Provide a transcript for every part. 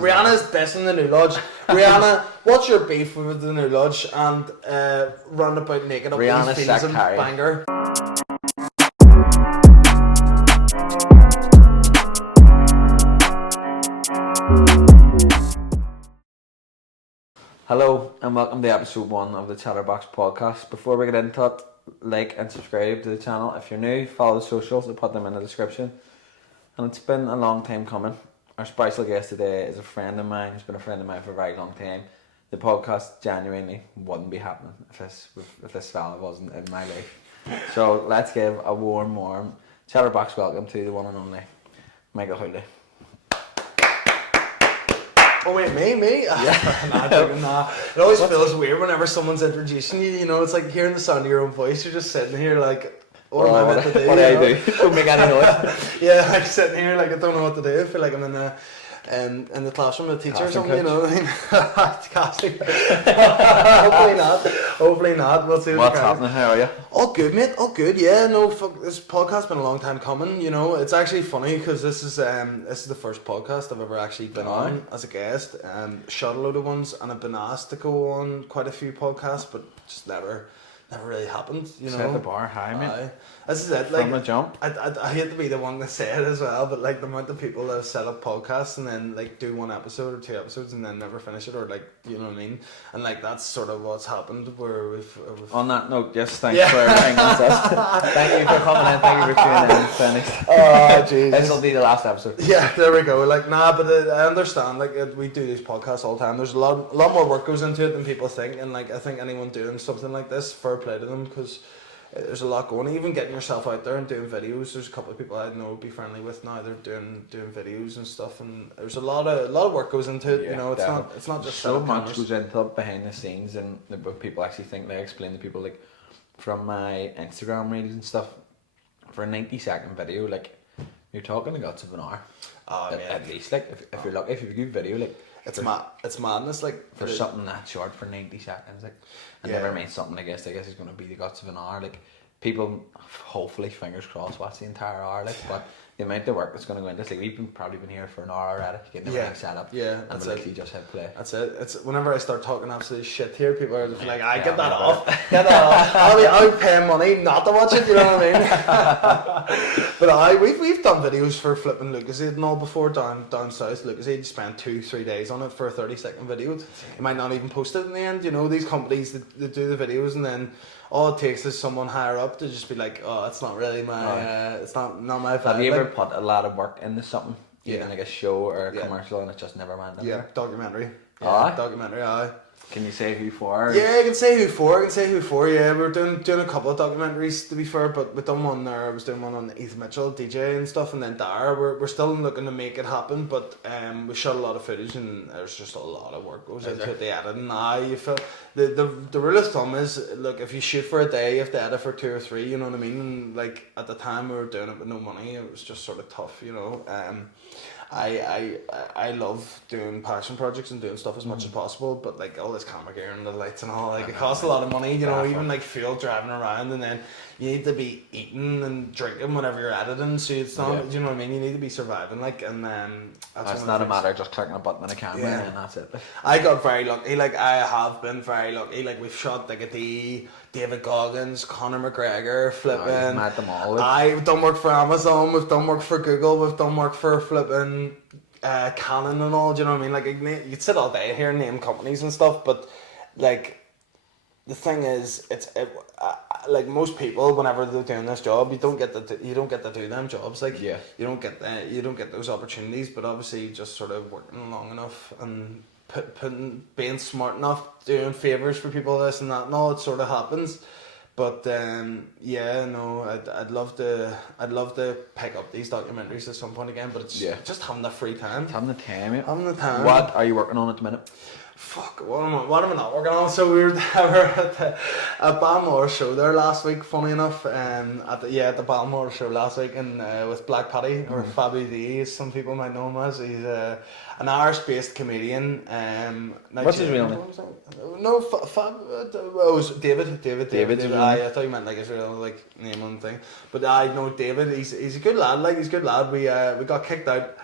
Rihanna's dissing the New Lodge. Rihanna, what's your beef with the New Lodge and run about naked up Rihanna's these fields and sectary. banger? Hello and welcome to episode 1 of the Chatterbox podcast. Before we get into it, like and subscribe to the channel. If you're new, follow the socials, I'll put them in the description. And it's been a long time coming. Our special guest today is a friend of mine. He's been a friend of mine for a very long time. The podcast genuinely wouldn't be happening if this fella wasn't in my life. So let's give a warm Chatterbox welcome to the one and only Michael Hooley. Oh wait, me? Yeah. Nah. It always feels weird whenever someone's introducing you, you know, it's like hearing the sound of your own voice. You're just sitting here like, what am I meant to do? What do I do? Don't make any noise. Yeah, I'm sitting here like I don't know what to do. I feel like I'm in the classroom with a teacher or something, you know what I mean? Casting. Hopefully not. We'll see What's happening? How are you? All good, mate. All good. Yeah, no. Fuck, this podcast's been a long time coming. You know, it's actually funny because this is the first podcast I've ever actually been on as a guest. Shot a load of ones, and I've been asked to go on quite a few podcasts, but just never really happened. You know, Set the bar high, mate. This is it. Like, from the jump. I hate to be the one to say it as well, but like the amount of people that have set up podcasts and then like do one episode or two episodes and then never finish it, or like, you know what I mean? And like that's sort of what's happened where we've On that note, yes, thanks for hanging with us. Thank you for coming in. Thank you for tuning in. Finished. Oh, Jesus. This will be the last episode. Yeah, there we go. Like, nah, but I understand. Like, we do these podcasts all the time. There's a lot more work goes into it than people think, and like I think anyone doing something like this, fair play to them, because there's a lot going. Even getting yourself out there and doing videos. There's a couple of people I know be friendly with now. They're doing videos and stuff, and there's a lot of work goes into it. Yeah, you know, it's not just so much cameras. goes into it behind the scenes, and what people actually think. They explain to people, like from my Instagram reels and stuff, for a 90-second video, like you're talking the guts of an hour. At least, like if you're lucky, if you have a good video, like it's madness, like for something that short for 90 seconds, like, and never mind something. I guess is going to be the guts of an hour. Like people, hopefully, fingers crossed, watch the entire hour. Like, but the amount of work that's going to go into this, like we've probably been here for an hour already, getting everything set up. Yeah, and we literally just hit play. That's it. It's whenever I start talking absolute shit here, people are just like, "Get that off, get that off." I'll be paying money not to watch it. You know what I mean? But we've done videos for flipping Lucas Aid and all before down south. Lucas Aid spent 2-3 days on it for a 30-second video. You might not even post it in the end. You know, these companies that do the videos, and then all it takes is someone higher up to just be like, "Oh, it's not really my, it's not my vibe." Have you ever put a lot of work into something? Yeah. Like a show or a commercial, and it just never went. Yeah, documentary. Aye. Documentary. Aye. Can you say who for? Yeah, I can say who for. Yeah, we're doing a couple of documentaries, to be fair, but we done one there. I was doing one on Ethan Mitchell, DJ and stuff, and then Dara. We're still looking to make it happen, but we shot a lot of footage, and there's just a lot of work goes into it. The editing. You feel the rule of thumb is, look, if you shoot for a day, you have to edit for 2 or 3. You know what I mean? And like at the time we were doing it with no money, it was just sort of tough, you know. I love doing passion projects and doing stuff as much as possible, but like all this camera gear and the lights and all, like it costs a lot of money, you know, even like fuel driving around, and then you need to be eating and drinking whenever you're editing, so it's not, you know what I mean, you need to be surviving, like, and then it's not a matter of just clicking a button on a camera and that's it. I got very lucky, like I have been very lucky, like we've shot like a David Goggins, McGregor, flipping. Met them all. I've done work for Amazon, we've done work for Google, we've done work for flipping Canon and all, do you know what I mean? Like you could sit all day here and name companies and stuff, but like the thing is, like most people, whenever they're doing this job, you don't get to do them jobs. Like you don't get those opportunities. But obviously, just sort of working long enough and being smart enough, doing favors for people, this and that, and all, it sort of happens. But I'd love to pick up these documentaries at some point again. But it's just having the free time. Having the time. Yeah. Having the time. What are you working on at the minute? Fuck, what am I not working on? So we were at Balmore show there last week, funny enough, at the Balmore show last week, and with Black Paddy, or Fabi D, as some people might know him as. He's an Irish-based comedian. What's his real name? No, it was David. I thought you meant like his real name and thing, but I know David. He's a good lad. Like, he's a good lad. We got kicked out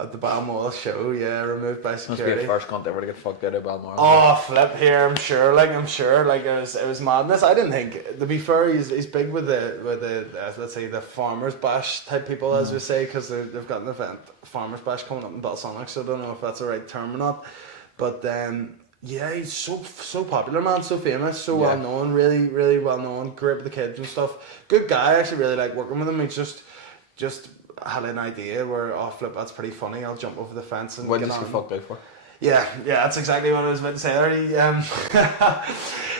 at the Balmoral show, yeah, removed by Must be security. the first cunt ever to get fucked out of Balmoral. Oh, flip here! I'm sure, like it was madness. I didn't think. To be fair, he's big with the let's say the Farmers Bash type people, as we say, because they've got an event, Farmers Bash, coming up in Balsonic. So I don't know if that's the right term or not. But yeah, he's so popular, man, so famous, so well known, really well known. Great with the kids and stuff. Good guy. I actually really like working with him. He just had an idea where, oh flip, that's pretty funny. I'll jump over the fence and What get did you on. get fucked out for? Yeah, that's exactly what I was about to say there.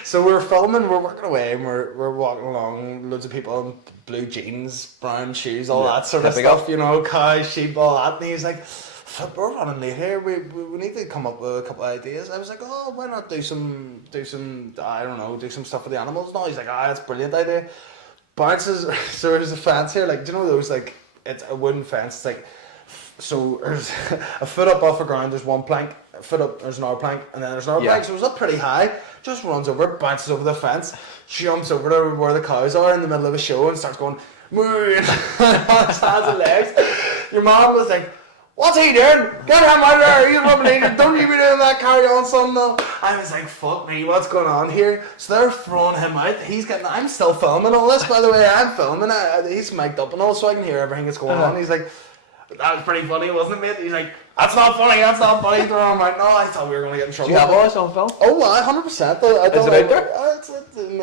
So we're filming, we're working away, and we're walking along, loads of people in blue jeans, brown shoes, all that sort of Typical. stuff, you know, cows, sheep, all that. And he's like, flip, we're running late here, we need to come up with a couple of ideas. I was like, oh, why not do some I don't know, do some stuff with the animals and all. He's like, that's a brilliant idea. Bounces, so there's a fence here, like, do you know those, like, it's a wooden fence, it's like, so there's a foot up off the ground, there's one plank, a foot up, there's another plank, and then there's another plank, so it's up pretty high, just runs over, bounces over the fence, jumps over to where the cows are in the middle of a show and starts going, moo, and hands and legs. Your mom was like, what's he doing? Get him out of there, he's rubbing in, don't you be doing that, carry on son. No. I was like, fuck me, what's going on here? So they're throwing him out, I'm still filming all this, by the way, I'm filming, he's mic'd up and all, so I can hear everything that's going on. He's like, that was pretty funny, wasn't it, mate? He's like, that's not funny. Throw him out. No, I thought we were going to get in trouble. Do you have all this on film? Oh, 100%. Is it out there?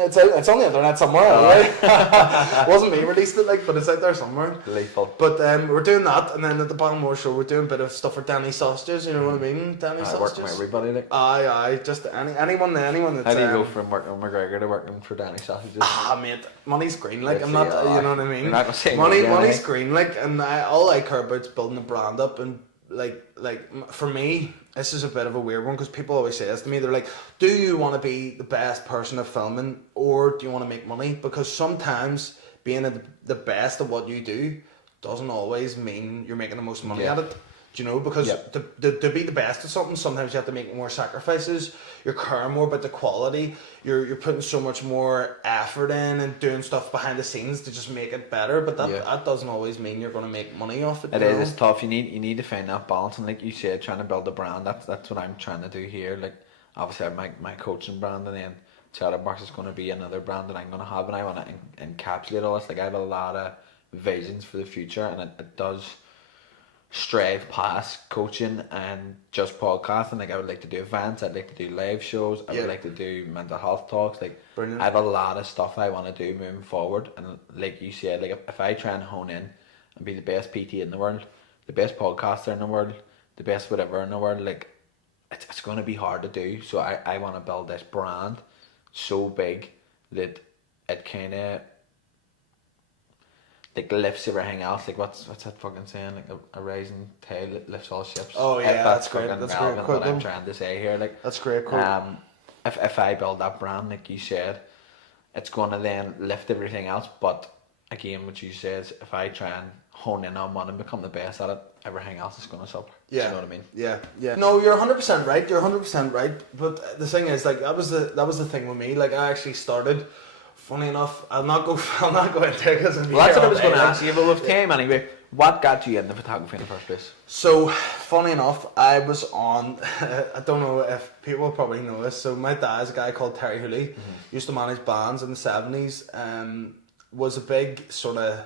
It's on the internet somewhere. Right? Wasn't me released it, like, but it's out there somewhere. Lethal. But we're doing that, and then at the Balmoral show, we're doing a bit of stuff for Danny Sausages. You know what I mean? Danny I work Sausages. with everybody. Like. Aye. Just anyone that's. How do you go from working with McGregor to working for Danny Sausages? Mate, money's green. Like, I'm Let's not. see, You know what I mean? You're not gonna say money's green. Like, and all I care about is building a brand up and. Like for me, this is a bit of a weird one because people always say this to me. They're like, do you want to be the best person at filming or do you want to make money? Because sometimes being the best at what you do doesn't always mean you're making the most money at it. Do you know? Because to be the best at something, sometimes you have to make more sacrifices. You're caring more about the quality. You're putting so much more effort in and doing stuff behind the scenes to just make it better. But that doesn't always mean you're going to make money off it. It is. It's tough. You need to find that balance. And like you said, trying to build a brand. That's what I'm trying to do here. Like obviously I have my coaching brand, and then Chatterbox is going to be another brand that I'm going to have, and I want to encapsulate all this. Like I have a lot of visions for the future, and it does strive past coaching and just podcasting. Like I would like to do events, I'd like to do live shows, I would like to do mental health talks. Like brilliant. I have a lot of stuff I want to do moving forward, and like you said, like if I try and hone in and be the best PT in the world, the best podcaster in the world, the best whatever in the world, like it's going to be hard to do. So I want to build this brand so big that it kind of like lifts everything else. Like what's that fucking saying? Like a rising tide lifts all ships. Oh yeah, that's great. That's great. What I'm trying to say here, like that's great. Quote. If I build that brand, like you said, it's gonna then lift everything else. But again, what you said is, if I try and hone in on one and become the best at it, everything else is gonna suffer. Yeah. Do you know what I mean? Yeah. No, you're 100% right. You're 100% right. But the thing is, like that was the thing with me. Like I actually started. Funny enough, I'll not go into it because that's what I was going to ask you. But with time anyway, what got you into photography in the first place? So, funny enough, I was on. I don't know if people probably know this. So my dad's a guy called Terry Hooley. Used to manage bands in the 70s. Was a big sort of.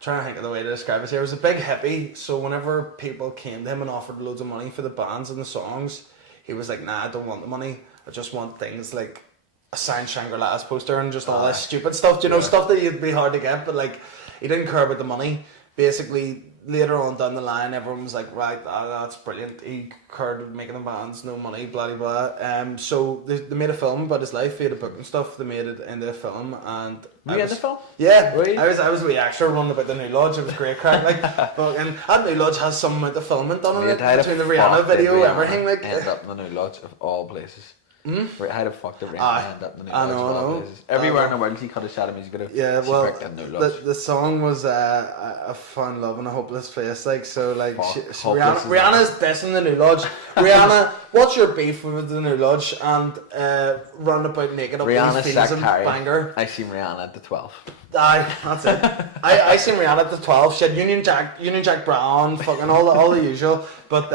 Trying to think of the way to describe it here. Was a big hippie. So whenever people came to him and offered loads of money for the bands and the songs, he was like, "Nah, I don't want the money. I just want things like." A signed Shangri-La's poster and just all this stupid stuff, you know, stuff that you'd be hard to get, but like he didn't care about the money. Basically, later on down the line, everyone was like, right, that's brilliant. He cared about making the bands, no money, blah blah. So they made a film about his life. He had a book and stuff. They made it into a film, and you had the film? Yeah, really? I was a wee extra running about the New Lodge. It was great crack. Like, and that New Lodge has some amount of filming done on it between the Rihanna video, everything. Like, end up in the New Lodge of all places. How the fuck did Rihanna Aye, end up in the I New know, I know. Everywhere in the world he could have shot a music video. Yeah, She well, picked a New Lodge. the song was I found love in a hopeless place, like, so, like, Fuck, Rihanna's dissing the New Lodge. Rihanna, what's your beef with the New Lodge and run about naked up Rihanna's these fields and sectary. banger? I seen Rihanna at the 12. Aye, that's it. I seen Rihanna at the 12. She had Union Jack Brown, fucking all the usual. But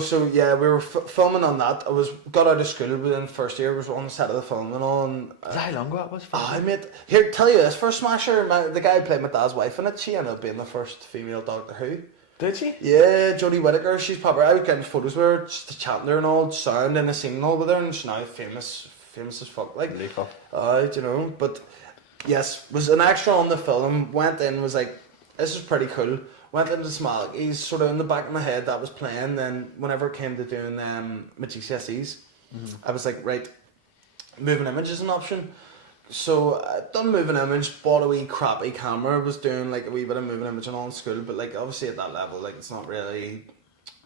so yeah, we were filming on that. Got out of school within first year. Was on the set of the film and all. And Is that how long ago it was? mate, here, tell you this, first Smasher, the guy who played my dad's wife in it, she ended up being the first female Doctor Who. Did she? Yeah, Jodie Whittaker, she's probably, I was getting photos with her, just chatting to her and all, sound in a scene and all with her, and she's now famous as fuck, like. You know, but yes, was an extra on the film, went in, was like, this is pretty cool, went into Smalik, he's sort of in the back of my head that was playing, then whenever it came to doing my GCSEs, I was like, right, moving image is an option. So I done moving image, bought a wee crappy camera, was doing like a wee bit of moving image and all in school, but like obviously at that level, like it's not really,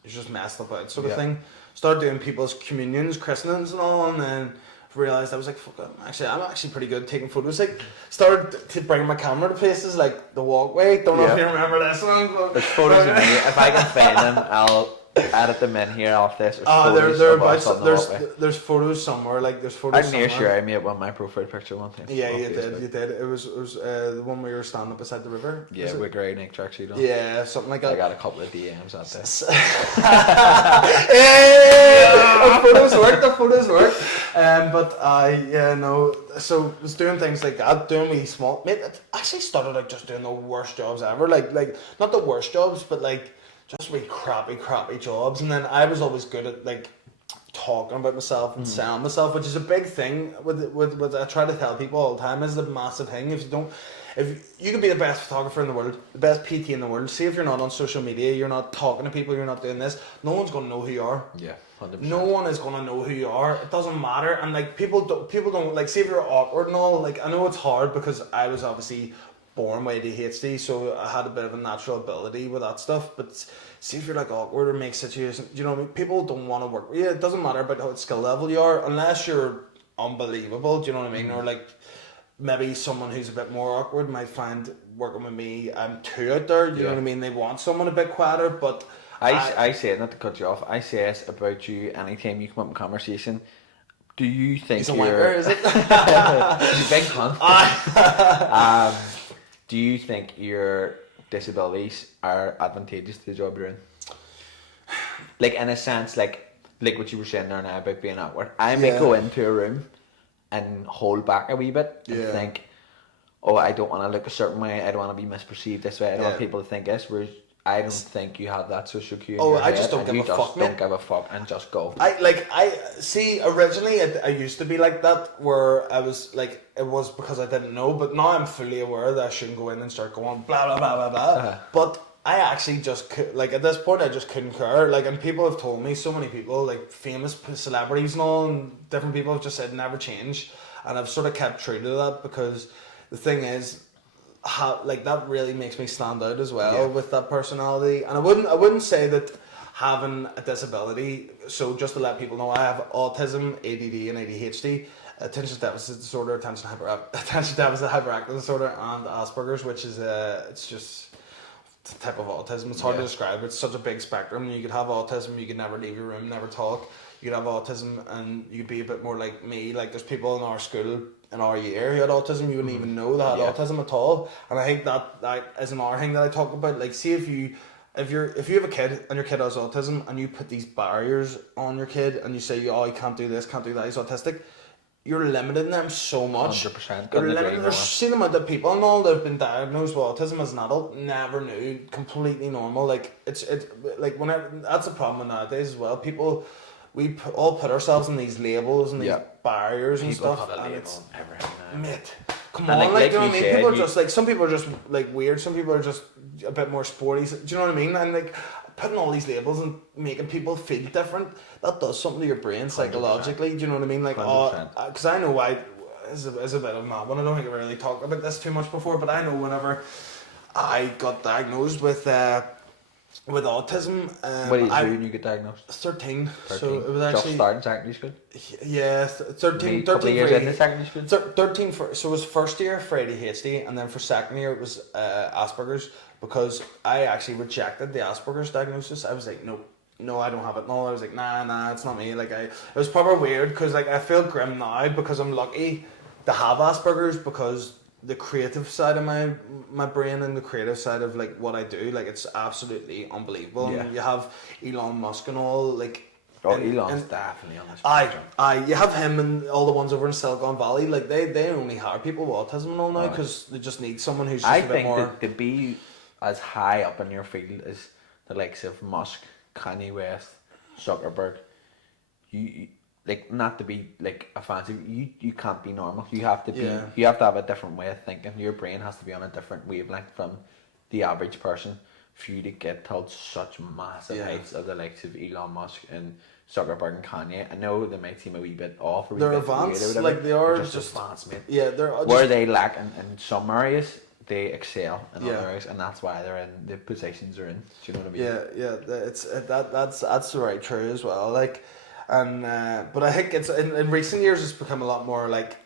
it's just messed up out sort of thing. Started doing people's communions, christenings and all, and then realised I was like, fuck it, I'm actually pretty good at taking photos. Like, started to bring my camera to places like the walkway, don't know if you remember this one. But there's photos of me, if I can find them, I'll edit them in here off this. There's photos somewhere, like there's photos I'm near sure I made one my profile picture one time. Yeah, you did. It was the one where you were standing up beside the river. Yeah, with grey Nick tracksuit on. Yeah, something like that. I got a couple of DMs at this. The photos worked. So was doing things like that, doing wee small. Mate, it actually started like just doing the worst jobs ever. Like not the worst jobs, but like just wee crappy jobs. And then I was always good at like talking about myself and selling myself, which is a big thing with I try to tell people all the time, is a massive thing. If you could be the best photographer in the world, the best PT in the world, see if you're not on social media, you're not talking to people, you're not doing this, no one's going to know who you are. Yeah, 100%. No one is going to know who you are. It doesn't matter. And like people don't like, see if you're awkward and all, like I know it's hard because I was obviously born with ADHD, so I had a bit of a natural ability with that stuff, but see if you're like awkward or make situations, you know what I mean? People don't want to work with you. It doesn't matter about what skill level you are, unless you're unbelievable, do you know what I mean? Or like maybe someone who's a bit more awkward might find working with me, I'm too out there, you know what I mean? They want someone a bit quieter, but I say, not to cut you off, I say this about you anytime you come up in conversation. Do you think he's a wanker, is it? He's a big cunt. Do you think your disabilities are advantageous to the job you're in? Like in a sense, like what you were saying there now about being awkward. I may go into a room and hold back a wee bit and think, oh, I don't want to look a certain way, I don't want to be misperceived this way, I don't want people to think this, whereas I don't think you have that social cue in your I just head, don't give a fuck, don't give a fuck and just go. I see, originally I used to be like that, where I was like, it was because I didn't know, but now I'm fully aware that I shouldn't go in and start going blah blah blah blah blah. But I actually just like at this point I just couldn't care. Like, and people have told me, so many people, like famous celebrities and all, and different people have just said never change, and I've sort of kept true to that, because the thing is, like that really makes me stand out as well with that personality. And I wouldn't say that having a disability, so just to let people know, I have autism, ADD and ADHD, attention deficit disorder, attention deficit hyperactive disorder, and Asperger's, which is it's just a type of autism. It's hard to describe. It's such a big spectrum. You could have autism, you could never leave your room, never talk. You could have autism and you could be a bit more like me. Like there's people in our school in our year who had autism, you wouldn't even know they had autism at all. And I think that is another thing that I talk about. Like, see if you have a kid and your kid has autism and you put these barriers on your kid and you say, oh, he can't do this, can't do that, he's autistic, you're limiting them so much. 100%. You're limiting. There's seen amount of people and all that have been diagnosed with autism as an adult, never knew, completely normal. Like it's like whenever, that's a problem nowadays as well. People, we all put ourselves in these labels and these barriers and people stuff, put a and label it's on everything now. mate. Come And on, like you know what I mean? said, People are just like, some people are just like weird, some people are just a bit more sporty. Do you know what I mean? And like putting all these labels and making people feel different, that does something to your brain psychologically. 100%. Do you know what I mean? Like, because I know is a bit of a mad one. I don't think I really talked about this too much before, but I know whenever I got diagnosed with with autism. What age were you when you get diagnosed? 13. 13. So it was Just actually starting secondary school? yeah, 13. Couple of years for into secondary school? 13 for, so it was first year for ADHD, and then for second year it was Asperger's, because I actually rejected the Asperger's diagnosis. I was like, no, I don't have it. No, I was like, nah, it's not me. Like it was probably weird, because like I feel grim now because I'm lucky to have Asperger's, because the creative side of my brain and the creative side of like what I do, like it's absolutely unbelievable. Yeah. And you have Elon Musk and all, like Elon's definitely on this spectrum. you have him and all the ones over in Silicon Valley, like they only hire people with autism and all now, because they just need someone who's just I a bit think more. that to be as high up in your field as the likes of Musk, Kanye West, Zuckerberg, you like, not to be like a fancy, you can't be normal. You have to be. Yeah. You have to have a different way of thinking. Your brain has to be on a different wavelength from the average person for you to get told such massive heights of the likes of Elon Musk and Zuckerberg and Kanye. I know they might seem a wee bit off, or They're bit advanced, weird or whatever, like they are they're just advanced, mate. Yeah, they're Where just, they lack in some areas, they excel in Yeah. other areas, and that's why they're in the positions they're in. Do you know what I mean? that's the right true as well. Like, and but I think it's in recent years it's become a lot more like,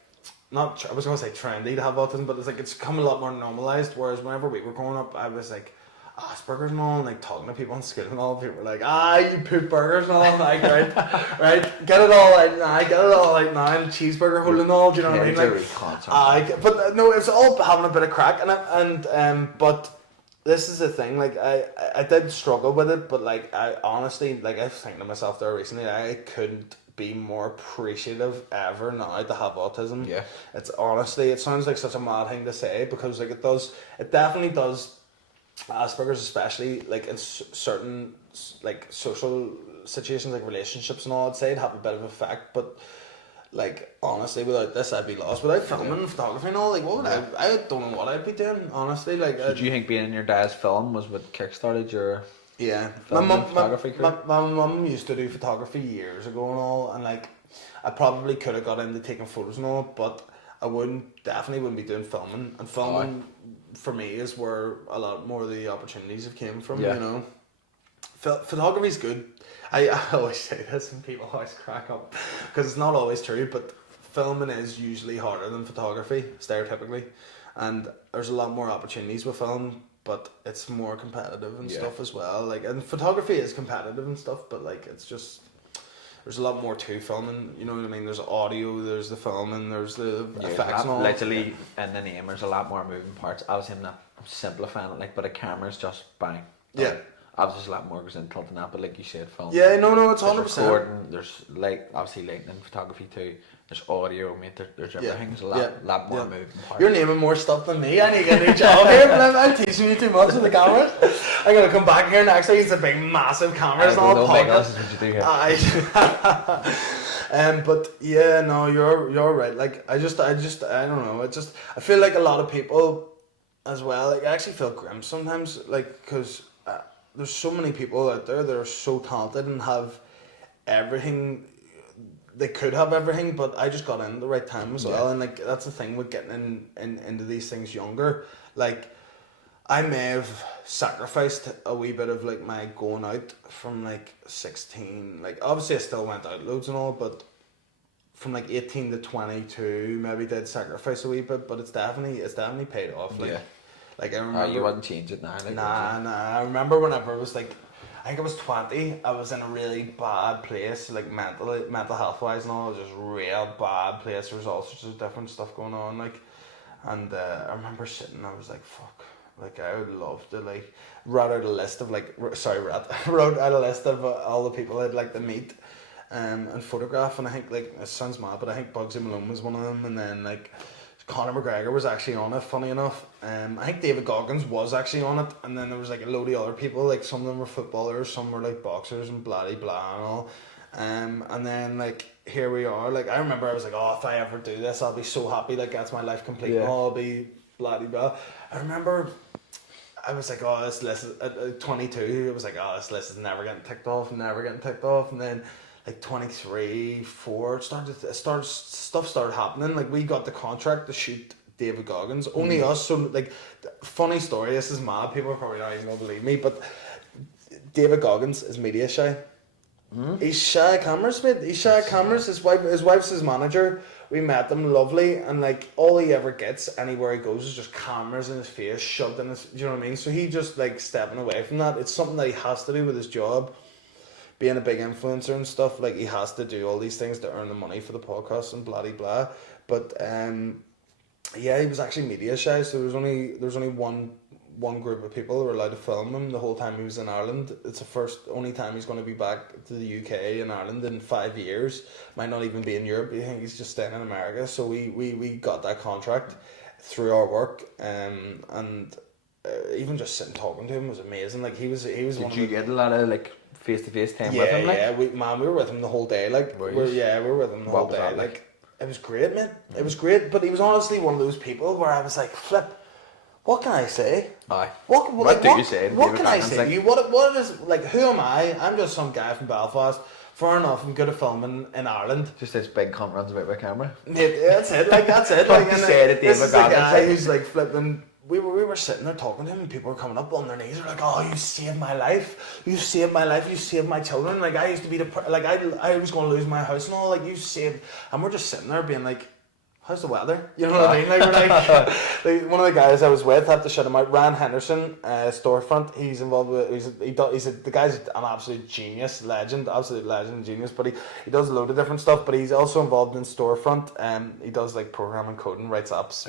not, I was gonna say trendy to have autism, but it's like it's become a lot more normalized. Whereas whenever we were growing up, I was like, Asperger's and all, and like talking to people in school and all, people were like, you poop burgers and all. I'm like, right, get it all out now, and cheeseburger hole and all. Do you know what I mean? Like, but no, it's all having a bit of crack, but this is the thing. Like, I did struggle with it, but like, I honestly, like, I was thinking to myself there recently, I couldn't be more appreciative ever now to have autism. Yeah. It's honestly, it sounds like such a mad thing to say, because like it definitely does. Asperger's, especially like in certain like social situations, like relationships and all, I'd say it'd have a bit of effect. But like, honestly, without this, I'd be lost. Without filming and photography and all, like, what would I don't know what I'd be doing, honestly. Like, so do you think being in your dad's film was what kickstarted your photography career? My mum used to do photography years ago and all, and like, I probably could have got into taking photos and all, but I definitely wouldn't be doing filming. And filming for me is where a lot more of the opportunities have came from. Yeah. You know, photography's good. I always say this and people always crack up, because it's not always true, but filming is usually harder than photography, stereotypically, and there's a lot more opportunities with film, but it's more competitive and stuff as well. Like, and photography is competitive and stuff, but like, it's just, there's a lot more to filming, you know what I mean? There's audio, there's the filming, there's the effects and all. Literally, in the name, there's a lot more moving parts. Obviously, I'm simplifying it, like, but a camera's just bang. Yeah. Obviously, there's a lot more goes into it than that, but like you said, film. Yeah, no, it's 100%. There's recording, there's obviously lighting and photography too. There's audio, mate. There's everything. There's a lot more moving parts. You're naming more stuff than me. I need to get a new job here. I'm teaching you too much with the cameras. I'm gonna come back here next week. It's a big, massive cameras and all. This is what you do here. But yeah, no, you're right. Like, I don't know. I feel like a lot of people, as well. Like, I actually feel grim sometimes. Like, because there's so many people out there that are so talented and have everything. They could have everything, but I just got in at the right time as well. And like, that's the thing with getting into these things younger. Like, I may have sacrificed a wee bit of like my going out from like 16. Like, obviously I still went out loads and all, but from like 18 to 22, maybe did sacrifice a wee bit. But it's definitely paid off. Like, like, I remember. You wouldn't change it now. Like, nah. I remember whenever it was like, I think I was 20, I was in a really bad place, like mental health wise and all, just real bad place. There was all sorts of different stuff going on, like, and I remember sitting, I was like, fuck, like, I would love to, like, wrote out a list of all the people I'd like to meet and photograph, and I think, like, it sounds mad, but I think Bugsy Malone was one of them, and then, like, Conor McGregor was actually on it, funny enough. I think David Goggins was actually on it, and then there was like a load of other people, like some of them were footballers, some were like boxers and blah and all. And then like, here we are. Like, I remember I was like, oh, if I ever do this, I'll be so happy, like, that's my life complete, and I'll be blah blah. I remember I was like, oh, this list is, at 22, I was like, oh, this list is never getting ticked off, and then like 23, 4, stuff started happening. Like, we got the contract to shoot David Goggins, only us. So like, funny story, this is mad, people are probably not even gonna believe me, but David Goggins is media shy. He's shy of cameras, mate. He's shy of cameras. His wife's his manager. We met them, lovely, and like all he ever gets anywhere he goes is just cameras in his face, shoved in his. Do you know what I mean? So he just like stepping away from that. It's something that he has to do with his job, being a big influencer and stuff. Like he has to do all these things to earn the money for the podcast and blah blah. But yeah, he was actually media shy. So there was only one group of people who were allowed to film him the whole time he was in Ireland. It's the only time he's going to be back to the UK and Ireland in 5 years. Might not even be in Europe. I think he's just staying in America. So we got that contract through our work, and even just sitting talking to him was amazing. Like he was. Did you get a lot of like face-to-face time with him? Like? Yeah, we were with him the whole day. Like we were with him the whole day. Like it was great, man. It was great. But he was honestly one of those people where I was like, flip. What can I say? Aye. What do you say? What can I say to you? What is, like, who am I? I'm just some guy from Belfast. Fair enough, I'm good at filming in Ireland. Just this big cunt runs about with a camera. Mate, that's it. Like, that's it. Like, you say to David Goggins. Guy who's like flipping. We were sitting there talking to him, and people were coming up on their knees. They're like, "Oh, you saved my life. You saved my life. You saved my children. Like, I used to be I was going to lose my house and all. Like, you saved." And we're just sitting there being like, how's the weather? You know what I mean? Like, we're like one of the guys I was with had to shut him out. Ryan Henderson, storefront. He's involved with. The guy's an absolute genius, absolute legend, genius. But he does a load of different stuff. But he's also involved in storefront. He does like programming, coding, writes apps.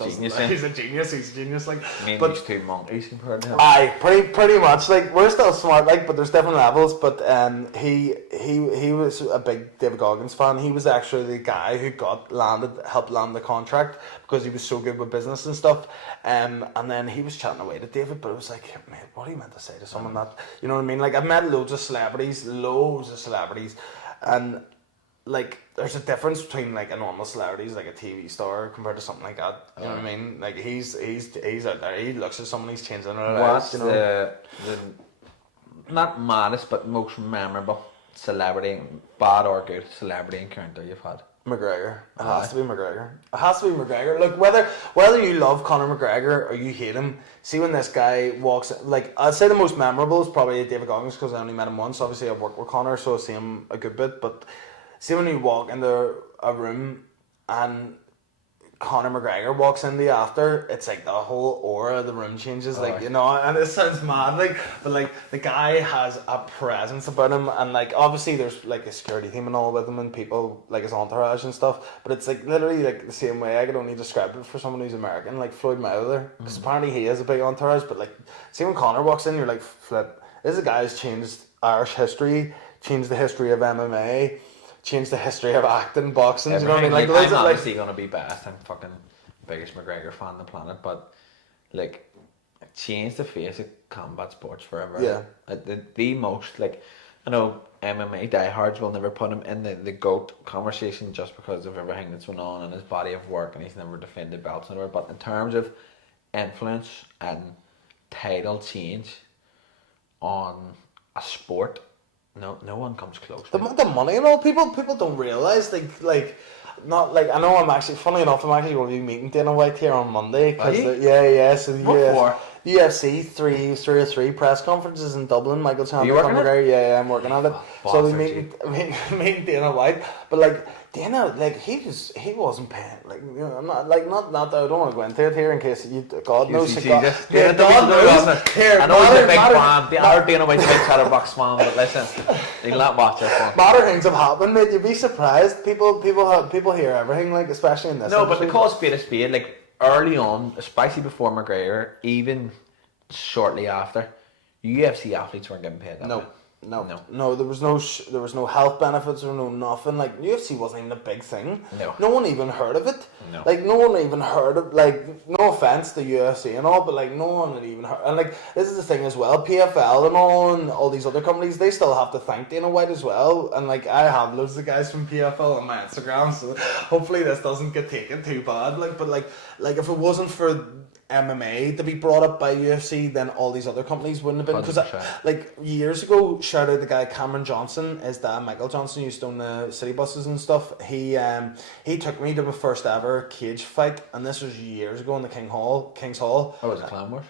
Genius. He's a genius. He's a genius. Like, but these two monkeys compared to him. Aye, pretty much. Like we're still smart. Like, but there's different levels. But he was a big David Goggins fan. He was actually the guy who helped land the contract because he was so good with business and stuff, and then he was chatting away to David, but it was like, man, what are you meant to say to someone that, you know what I mean? Like, I've met loads of celebrities, and like there's a difference between like a normal celebrity, like a TV star, compared to something like that. You know what I mean? Like he's out there. He looks at someone, he's changing their lives. You know, the not maddest but most memorable celebrity, bad or good celebrity encounter you've had? McGregor. It has to be McGregor. It has to be McGregor. Look, whether you love Conor McGregor or you hate him, see when this guy walks, like, I'd say the most memorable is probably David Goggins because I only met him once. Obviously, I've worked with Conor, so I see him a good bit. But see when you walk into a room and Conor McGregor walks in the after, it's like the whole aura of the room changes, like, you know, and it sounds mad, like, but like the guy has a presence about him, and like obviously there's like a security team and all with him and people like his entourage and stuff, but it's like literally like the same way I could only describe it for someone who's American, like Floyd Mayweather, because apparently he has a big entourage, but like see when Conor walks in, you're like, flip, this is a guy who's changed Irish history, changed the history of MMA, changed the history of acting, boxing. Everything. You know what I mean? Like, I'm obviously gonna be biased. I'm fucking biggest McGregor fan on the planet, but like, it changed the face of combat sports forever. Yeah. The most, like, I know MMA diehards will never put him in the GOAT conversation just because of everything that's went on in his body of work, and he's never defended belts and whatever. But in terms of influence and title change on a sport, no one comes close. The money and all, people don't realise, like not like, I know I'm actually, funny enough, I'm actually going to be meeting Dana White here on Monday, because so the UFC 3 press conferences in Dublin, Michael Chandler, McGregor, I'm working on it. So we meeting Dana White, but like Dana, like he wasn't paying, like, you know, I'm not that I don't want to go into it here in case God knows. God knows. Here, I know he's a big fan. Dana White's a big Chatterbox fan, but listen, you'll not watch it. Matter things have happened, mate. You'd be surprised. People hear everything, like, especially in this. No, but to call spade a spade, like early on, especially before McGregor, even shortly after, UFC athletes weren't getting paid that way. No, there was no health benefits or no nothing. Like, UFC wasn't even a big thing. No one even heard of it. Like, no one even heard of, like, no offense to UFC and all, but like no one had even heard. And like, this is the thing as well, PFL and all these other companies, they still have to thank Dana White as well. And like, I have loads of guys from PFL on my Instagram, so hopefully this doesn't get taken too bad. Like, but like if it wasn't for MMA to be brought up by UFC, then all these other companies wouldn't have been. Because like years ago, shout out the guy Cameron Johnson, his dad Michael Johnson used to own the city buses and stuff. He took me to my first ever cage fight, and this was years ago in the King's Hall. Oh, was it Clan Wars?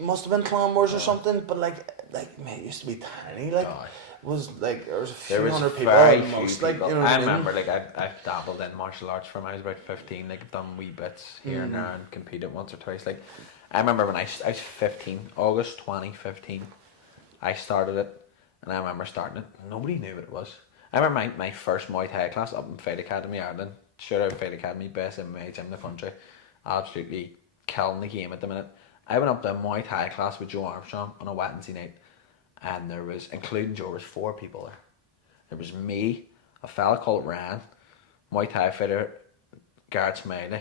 Must have been Clan Wars or something, but like like, mate, it used to be tiny. Like, God. it was like there was a There few was hundred people very at few most. Like, people. you know what I I mean? remember, like, I've dabbled in martial arts from I was about 15. Like, I've done wee bits here and there and competed once or twice. Like, I remember when I was 15, August 2015, I started it, and I remember starting it. Nobody knew what it was. I remember my first Muay Thai class up in Fight Academy, Ireland. Shout out Fight Academy, best MMA gym in the country. Absolutely killing the game at the minute. I went up to a Muay Thai class with Joe Armstrong on a Wednesday night, and there was, including Joe, there was 4 people there. There was me, a fella called Ryan, Muay Thai fighter, Garrett Smiley,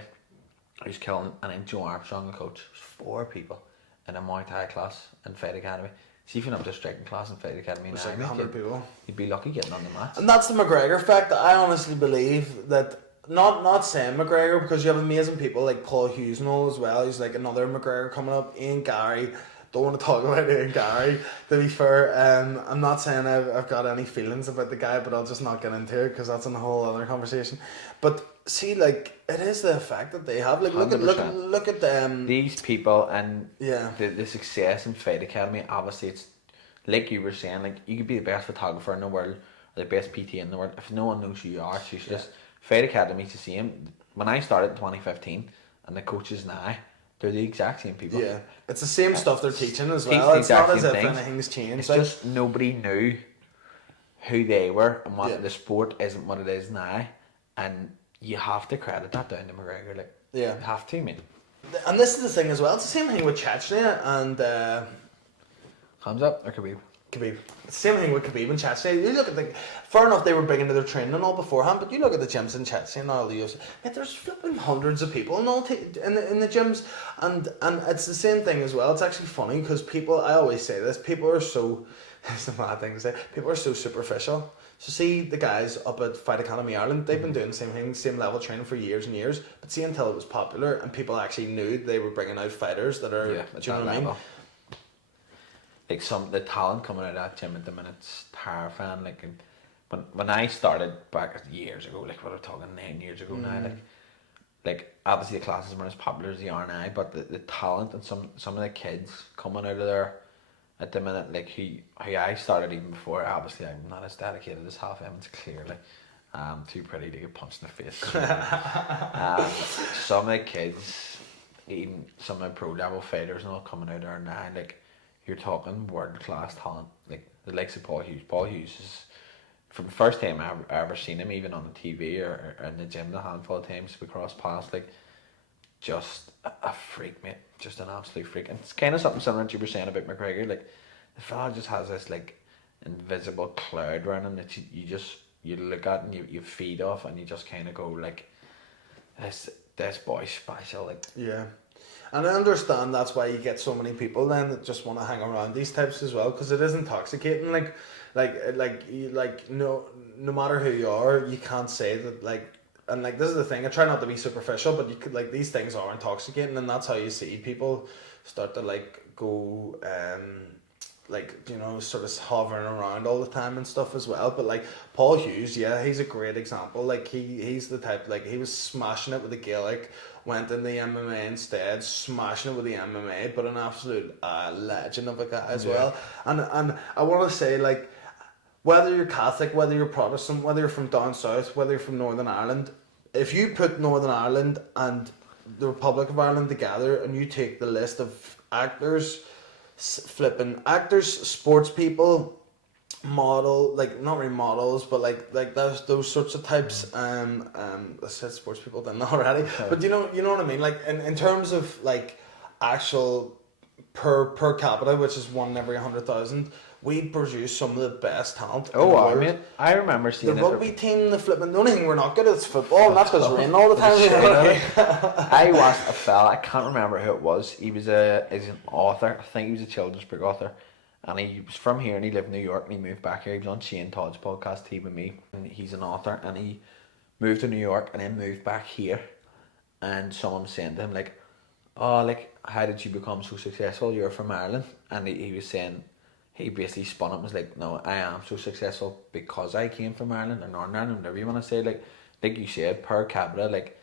who's killing it, and then Joe Armstrong, the coach. It was 4 people in a Muay Thai class in Fight Academy. See if you're up to a striking class in Fight Academy It's now, like mate, 100 people. you'd be lucky getting on the mats. And that's the McGregor effect. I honestly believe that, not saying McGregor, because you have amazing people like Paul Hughes and all as well. He's like another McGregor coming up. Ian Gary. Don't want to talk about Ian Gary, to be fair. I'm not saying I've got any feelings about the guy, but I'll just not get into it because that's a whole other conversation. But see, like, it is the effect that they have. Like, look at them. These people and Yeah. the success in Fight Academy, obviously it's like you were saying, like you could be the best photographer in the world or the best PT in the world. If no one knows who you are, so you should just Fight Academy's the same. When I started in 2015 and the coaches now, they're the exact same people. Yeah. It's the same stuff they're teaching as Teach well. the It's not exact as same if things. anything's changed. It's Like, just nobody knew who they were and what Yeah. the sport isn't what it is now, and you have to credit that down to McGregor. Like, Yeah. you have to, mate. and this is the thing as well. It's the same thing with Chechnya and Thumbs up or Khabib? Khabib. It's the same thing with Khabib and Chechnya. You look at the, fair enough, they were big into their training and all beforehand, but you look at the gyms in Chechnya and all the UFC, mate, there's flipping hundreds of people and all in the gyms, and it's the same thing as well. It's actually funny because people, I always say this, people are so, it's a mad thing to say, people are so superficial. So see the guys up at Fight Academy Ireland, they've been doing the same thing, same level training for years and years, but see until it was popular and people actually knew they were bringing out fighters that are, At do you know that what I mean? level. Like the talent coming out of that gym at the minute's terrifying. Like, and when I started back years ago, like what we're talking 9 years ago now, like obviously the classes weren't as popular as they are now, but the talent and some of the kids coming out of there at the minute, like who I started even before. Obviously, I'm not as dedicated as half of them. It's clearly, I'm too pretty to get punched in the face. Some of the kids, even some of the pro level fighters, and all coming out there now, like. You're talking world class talent, like the likes of Paul Hughes. Paul Hughes is, from the first time I ever seen him, even on the TV or in the gym, a handful of times we crossed paths, like just a freak, mate, just an absolute freak. And it's kind of something similar to what you were saying about McGregor. Like the fella just has this like invisible cloud around him that you look at and you feed off, and you just kind of go like, this boy's special, like. Yeah. And I understand that's why you get so many people then that just want to hang around these types as well, because it is intoxicating. No matter who you are, you can't say that, like, and like this is the thing. I try not to be superficial, but you could, like, these things are intoxicating, and that's how you see people start to like go like, you know, sort of hovering around all the time and stuff as well. But like Paul Hughes, yeah, he's a great example. Like he's the type, like he was smashing it with the Gaelic, went in the MMA instead, smashing it with the MMA, but an absolute legend of a guy as well. And I want to say, like, whether you're Catholic, whether you're Protestant, whether you're from down south, whether you're from Northern Ireland, if you put Northern Ireland and the Republic of Ireland together and you take the list of actors, sports people, like not really models, but like those sorts of types. I said sports people then already, but you know what I mean. Like in terms of like actual per capita, which is 1 in every 100,000, we produce some of the best talent. I mean, I remember seeing the rugby team, the flipping. The only thing we're not good at is football, and that's because it's raining all the time. I watched a fella, I can't remember who it was. He's an author. I think he was a children's book author, and he was from here and he lived in New York and he moved back here. He was on Shane Todd's podcast, He with Me, and he's an author, and he moved to New York and then moved back here, and someone was saying to him like, "Oh, like, how did you become so successful? You're from Ireland," and he was saying. He basically spun it and was like, no, I am so successful because I came from Ireland or Northern Ireland, whatever you want to say. Like you said, per capita, like,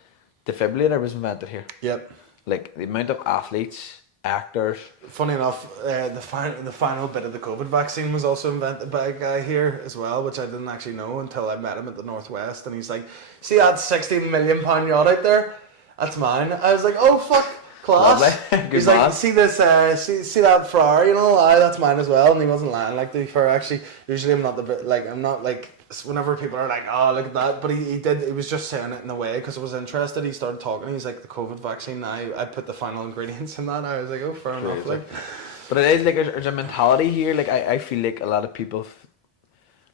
defibrillator was invented here. Yep. Like, the amount of athletes actors. Funny enough, the final bit of the COVID vaccine was also invented by a guy here as well, which I didn't actually know until I met him at the Northwest, and he's like, "See that £60 million yacht out there? That's mine." I was like, "Oh fuck, class." Lovely. He's Good like, man. "See this? See that Ferrari? You know, aye, that's mine as well." And he wasn't lying. Like, to be fair, actually, usually I'm not like. Whenever people are like, "Oh, look at that," but he did. He was just saying it in a way because I was interested. He started talking. He's like, "The COVID vaccine. I put the final ingredients in that." I was like, "Oh, fair enough." Crazy. Like, But it is like there's a mentality here. Like I feel like a lot of people,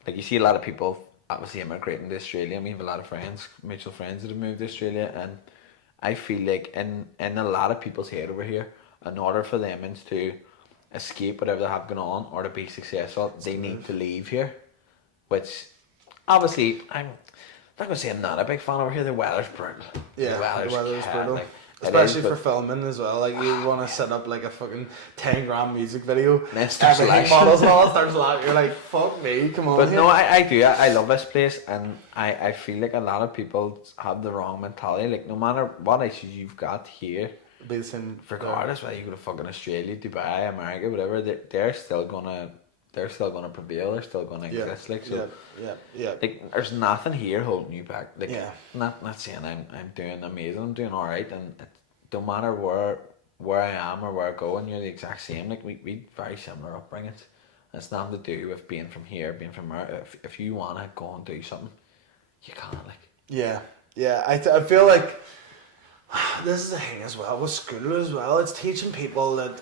like you see a lot of people obviously immigrating to Australia. We have a lot of friends, mutual friends that have moved to Australia, and I feel like in a lot of people's head over here, in order for them to escape whatever they have going on or to be successful, they need to leave here, which obviously I'm not gonna say I'm not a big fan over here. The weather's brutal. yeah, the weather's cat, brutal. like, it Especially is, for but filming as well. Like, you want to set up like a fucking 10 grand music video. then starts Everything lashing. models and all starts laughing. You're like, fuck me, come on. But here. no, I do. I love this place, and I feel like a lot of people have the wrong mentality. Like, no matter what issues you've got here, Be the same. regardless whether you go to fucking Australia, Dubai, America, whatever, they're still gonna prevail. They're still gonna Yeah, exist. Like, so, yeah. like, there's nothing here holding you back. Like, Yeah. not saying I'm doing amazing. I'm doing all right, and it don't matter where I am or where I go, and you're the exact same. Like, we very similar upbringings. It's nothing to do with being from here, being from there. If you wanna go and do something, you can't. Like, Yeah. I feel like this is the thing as well with school as well. It's teaching people that,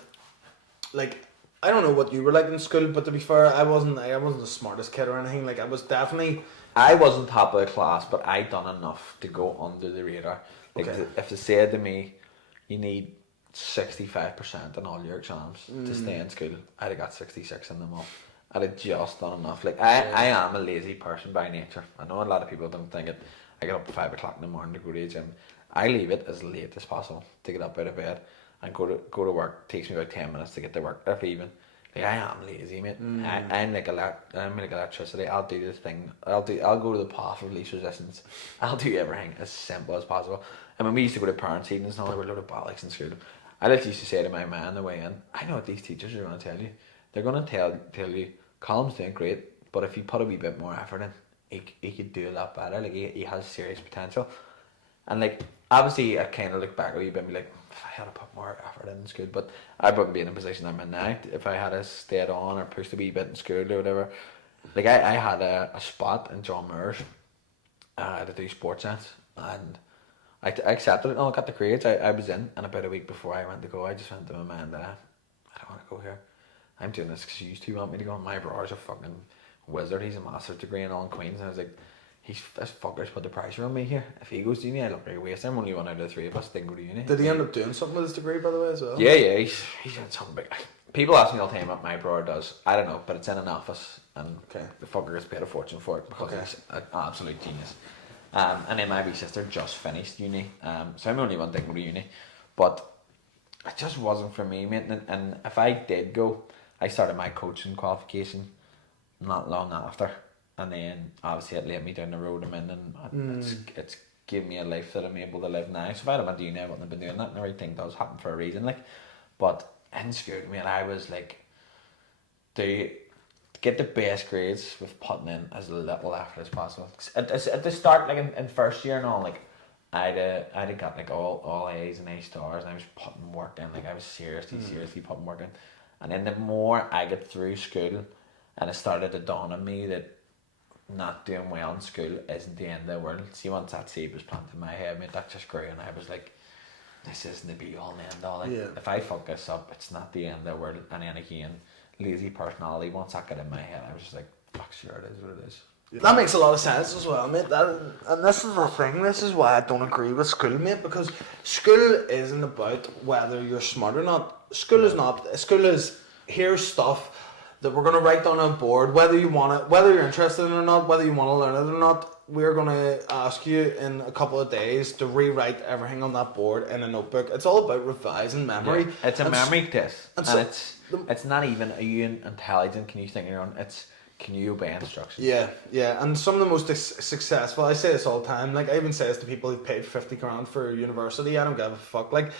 like, I don't know what you were like in school, but to be fair, I wasn't the smartest kid or anything. Like, I was definitely. I wasn't top of the class, but I done enough to go under the radar. Like, Okay. if they said to me, you need 65% in all your exams to stay in school, I'd have got 66 in them all. I'd have just done enough. Like, I am a lazy person by nature. I know a lot of people don't think it. I get up at 5 o'clock in the morning to go to the gym. I leave it as late as possible to get up out of bed and go to work. It takes me about 10 minutes to get to work, if even. Like, I am lazy, mate. I'm like electricity. I'll do this thing. I'll go to the path of least resistance. I'll do everything as simple as possible. And when we used to go to parents' evenings and all, there were a load of bollocks in school. I literally used to say to my man on the way in, I know what these teachers are going to tell you. They're going to tell you, Colm's doing great, but if you put a wee bit more effort in, he could do a lot better. Like, he has serious potential. And, like, obviously I kind of look back a wee bit and be like, if I had to put more effort in school, but I wouldn't be in a position I'm in now if I had to stayed on or pushed a wee bit in school or whatever. Like, I had a spot in John Muir's to do sports science, and I accepted it and I got the grades. I was in, and about a week before I went to go, I just went to my man, I don't want to go here. I'm doing this because you two want me to go. My brother's a fucking wizard. He's a master's degree in all in Queens, and I was like, this fucker's put the pressure on me here. If he goes to uni, I look like a waste. I'm only one out of the three of us that didn't go to uni. Did he end up doing something with his degree, by the way, as well? Yeah, he's doing something big. People ask me all the time what my brother does. I don't know, but it's in an office, and the fucker gets paid a fortune for it because he's an absolute genius. And then my wee sister just finished uni, so I'm the only one that didn't go to uni, but it just wasn't for me, mate. And if I did go, I started my coaching qualification not long after, and then obviously it led me down the road I'm in, and it's given me a life that I'm able to live now. So if I had went to uni, I wouldn't have been doing that, and everything does happen for a reason. Like, but in school, man, I was like, to get the best grades with putting in as little effort as possible. At the start, like in first year and all, like I'd have got like all A's and A stars, and I was putting work in. Like, I was seriously putting work in. And then the more I get through school, and it started to dawn on me that not doing well in school isn't the end of the world. See, once that seed was planted in my head, mate, that just grew, and I was like, this isn't the be all and end all. Like, if I fuck this up, it's not the end of the world. And then again, lazy personality, once that got in my head, I was just like, fuck, sure, it is what it is. That makes a lot of sense as well, mate. And this is the thing, this is why I don't agree with school, mate, because school isn't about whether you're smart or not. School is not. School is, here's stuff that we're going to write down on a board, whether you want it, whether you're interested in it or not, whether you want to learn it or not. We're going to ask you in a couple of days to rewrite everything on that board in a notebook. It's all about revising memory. Yeah. It's a memory test, and so, it's not even, are you intelligent, can you think on your own? It's, can you obey instructions? Yeah, and some of the most successful, I say this all the time, like I even say this to people who've paid 50 grand for university, I don't give a fuck, like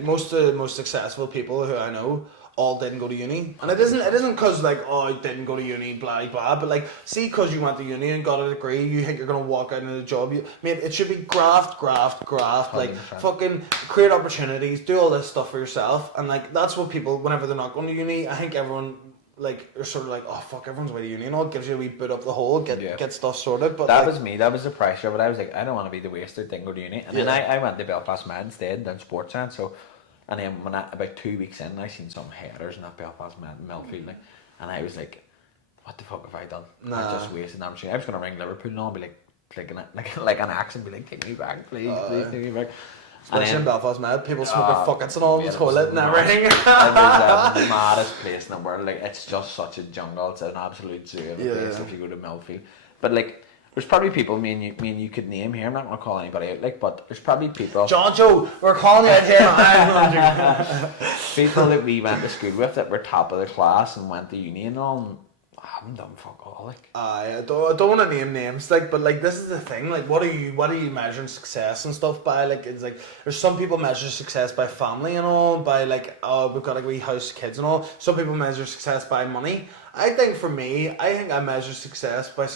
most of the most successful people who I know all didn't go to uni, and it isn't because like, oh, I didn't go to uni, blah blah, but like, see, because you went to uni and got a degree, you think you're gonna walk out into the job, mate, it should be graft, like 100%. fucking create opportunities, do all this stuff for yourself, and like that's what people, whenever they're not going to uni, I think everyone like are sort of like, oh fuck, everyone's away to uni and all, gives you a wee boot up the hole, get stuff sorted. But that like, was me, that was the pressure, but I was like, I don't want to be the waster, didn't go to uni, and then I went to Belfast Med instead, then sports science, so, and then when about 2 weeks in, I seen some headers in that Belfast Med Millfield, like, and I was like, what the fuck have I done? I just wasted an opportunity. I was going to ring Liverpool and all, and be like, clicking it, like an accent, be like, take me back, please take me back. Especially in Belfast Med, people smoking fuckets and all in the toilet and everything. It was the maddest place in the world. Like, it's just such a jungle. It's an absolute zoo of a place if you go to Millfield. But like, there's probably people me and you could name here. I'm not gonna call anybody out. Like, but there's probably people. John Joe, we're calling you out here. People that we went to school with that were top of the class and went to uni and all. And I haven't done fuck all. Like, I don't want to name names, like, but like this is the thing, like what are you measuring success and stuff by? Like, it's like there's some people measure success by family and all, by like, oh, we've got a wee house, kids and all. Some people measure success by money. I think for me, I measure success by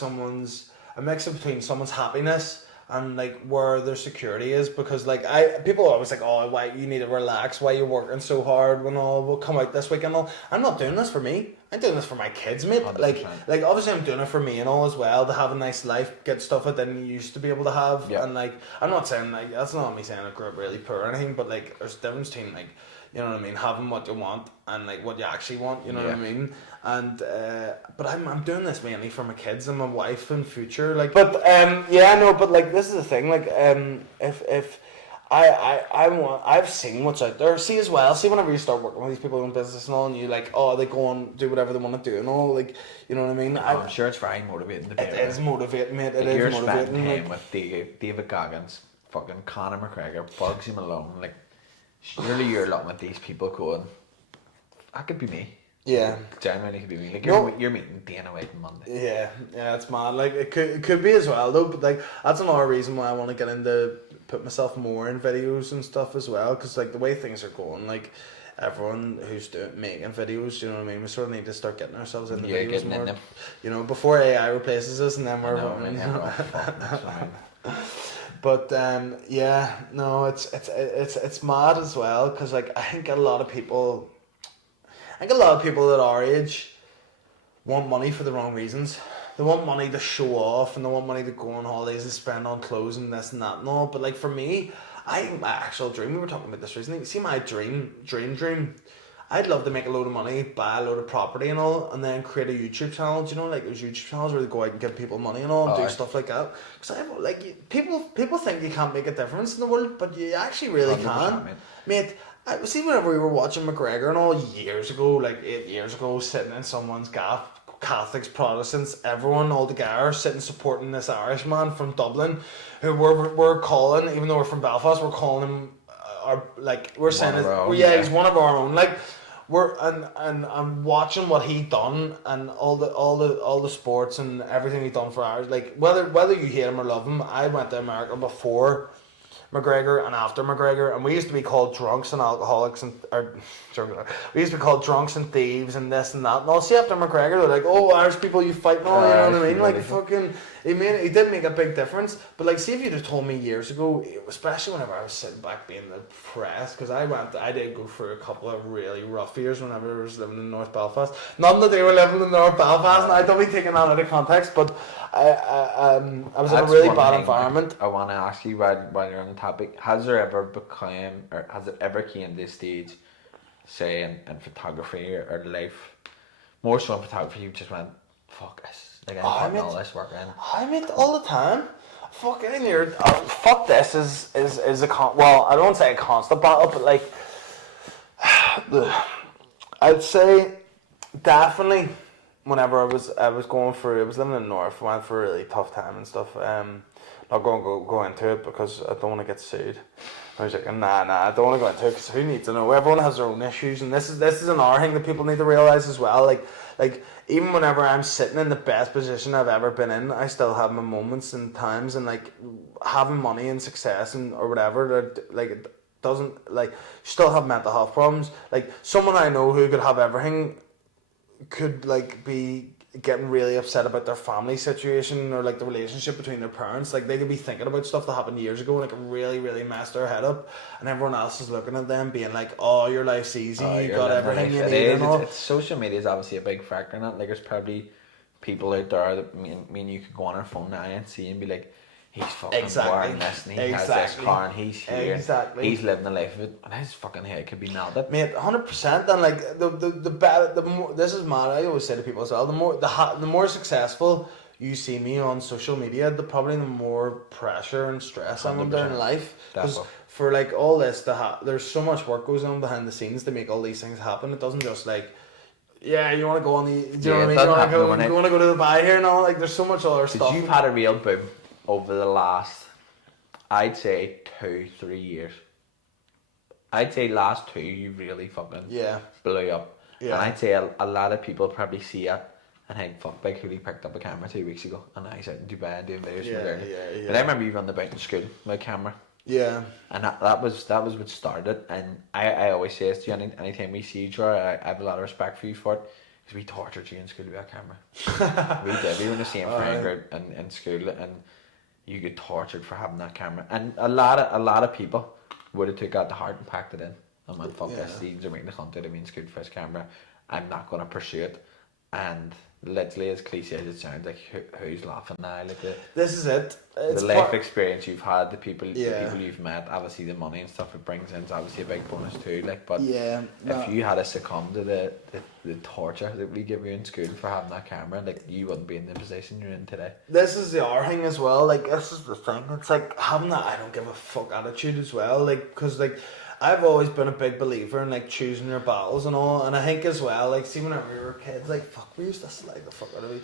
a mix between someone's happiness and like where their security is, because like people are always like, oh, why you need to relax, why you're working so hard when all will come out this week and all. I'm not doing this for me. I'm doing this for my kids, mate. 100%. Like obviously I'm doing it for me and all as well, to have a nice life, get stuff I didn't used to be able to have. And like, I'm not saying like, that's not me saying I grew up really poor or anything, but like there's a difference between like, you know what I mean, having what you want and like what you actually want, you know what I mean? And but I'm doing this mainly for my kids and my wife and future, like, but but like this is the thing, like if I've seen what's out there, see as well, see whenever you start working with these people in business and all, and you like, oh, they go and do whatever they want to do and all, like, you know what I mean? I'm sure it's very motivating to do it. It is motivating, mate. Like, It you're is motivating. spending time with David Goggins, fucking Conor McGregor, Bugsy Malone, like, surely you're looking at these people going, that could be me. Yeah, genuinely could be me. Like, you're meeting Dana White on Monday. Yeah, it's mad. Like it could be as well though. But like that's another reason why I want to get into put myself more in videos and stuff as well. Because like the way things are going, like everyone who's making videos, you know what I mean. We sort of need to start getting ourselves into videos more. In them. You know, before AI replaces us, and then we're. But it's mad as well, because like I think a lot of people at our age want money for the wrong reasons. They want money to show off, and they want money to go on holidays and spend on clothes and this and that and all. But like for me, my actual dream, we were talking about this recently, see my dream, I'd love to make a load of money, buy a load of property and all, and then create a YouTube channel. Do you know, like there's YouTube channels where they go out and give people money and all, and do stuff like that. Because people think you can't make a difference in the world, but you actually really can, mate. I see whenever we were watching McGregor and all years ago, like 8 years ago, sitting in someone's gaff, Catholics, Protestants, everyone all together sitting supporting this Irishman from Dublin, who we're calling, even though we're from Belfast, we're calling him he's one of our own. Like I'm watching what he done and all the sports and everything he done for Irish. Like whether you hate him or love him, I went to America before McGregor and after McGregor, and we used to be called drunks and alcoholics we used to be called drunks and thieves and this and that. And I'll see after McGregor, they're like, oh, Irish people, you fight and all, you know what I mean? Like fucking, he did make a big difference. But like, see if you'd have told me years ago, especially whenever I was sitting back being depressed, because I did go through a couple of really rough years whenever I was living in North Belfast. Not that they were living in North Belfast, and I don't be taking that out of context, but I was in a really bad environment. I want to ask you while you're on the topic, has it ever came to this stage, say in photography or life, more so in photography, you just went, fuck this, like I'm putting all this work in? I mean, all the time. Fucking here, fuck this is well, I don't say a constant battle, but like I'd say definitely whenever I was going through, I was living in the north, went through a really tough time and stuff. Not going to go into it because I don't want to get sued. I was like, nah, I don't want to go into it because who needs to know? Everyone has their own issues, and this is another thing that people need to realise as well. Like even whenever I'm sitting in the best position I've ever been in, I still have my moments and times, and like having money and success and or whatever, that like it doesn't like you still have mental health problems. Like someone I know who could have everything could like be getting really upset about their family situation or like the relationship between their parents. Like they could be thinking about stuff that happened years ago and it could really, really mess their head up, and everyone else is looking at them being like, oh, your life's easy, you got everything you need and all. It's social media is obviously a big factor in it. Like there's probably people out there that me and you could go on our phone now and see and be like, he's fucking born this and he has this car and he's here, he's living the life of it, and his fucking head could be melted, mate. 100%. And like the more, this is mad, I always say to people as well, the more successful you see me on social media, the more pressure and stress I'm under in life, because for like all this there's so much work goes on behind the scenes to make all these things happen. It doesn't just like, yeah, you want to go on the, do you know what I mean, you want to go to the buy here and all, like there's so much other stuff. You've had a real boom over the last, I'd say 2-3 years. I'd say last 2 you really fucking blew up. Yeah. And I'd say a lot of people probably see it and think, fuck, Michael Hooley picked up a camera 2 weeks ago and now he's out in Dubai and doing videos from there. But I remember you running about in school with a camera. Yeah. And that was what started, and I always say this to you, anytime we see each other, I have a lot of respect for you for it, because we tortured you in school with a camera. We did. We were in the same friend group in school, and you get tortured for having that camera. And a lot of people would have took that to heart and packed it in and went, fuck this, these are making the content of me in school for this camera, I'm not going to pursue it. And literally, as cliche as it sounds, like who's laughing now? Like this is it. It's the life experience you've had, the people you've met, obviously the money and stuff it brings in is obviously a big bonus too. Like, but if you had succumbed to the torture that we give you in school for having that camera, like you wouldn't be in the position you're in today. This is the other thing as well. Like this is the thing. It's like having that I don't give a fuck attitude as well. Like because like I've always been a big believer in like choosing your battles and all, and I think as well, like see whenever we were kids, like fuck, we used to slag the fuck out of me.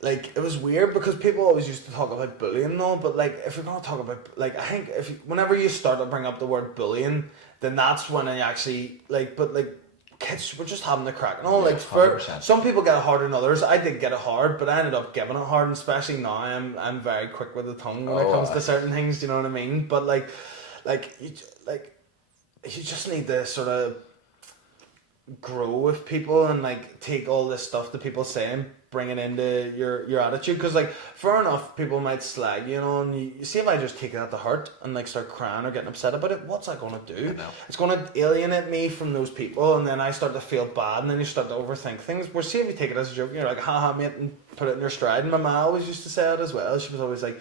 Like it was weird because people always used to talk about bullying and all, but like if you're gonna talk about like I think whenever you start to bring up the word bullying, then that's when I actually like. But like kids were just having the crack and all. Like for 100%. Some people get it harder than others. I did get it hard, but I ended up giving it hard, and especially now I'm very quick with the tongue when it comes to certain things. Do you know what I mean? But you just need to sort of grow with people and like take all this stuff that people say and bring it into your attitude, because like fair enough people might slag you know, and you see if I just take that to heart and like start crying or getting upset about it, what's that going to do? It's going to alienate me from those people, and then I start to feel bad, and then you start to overthink things. Where see if you take it as a joke, you're like haha mate, and put it in your stride. And my mom always used to say it as well. She was always like,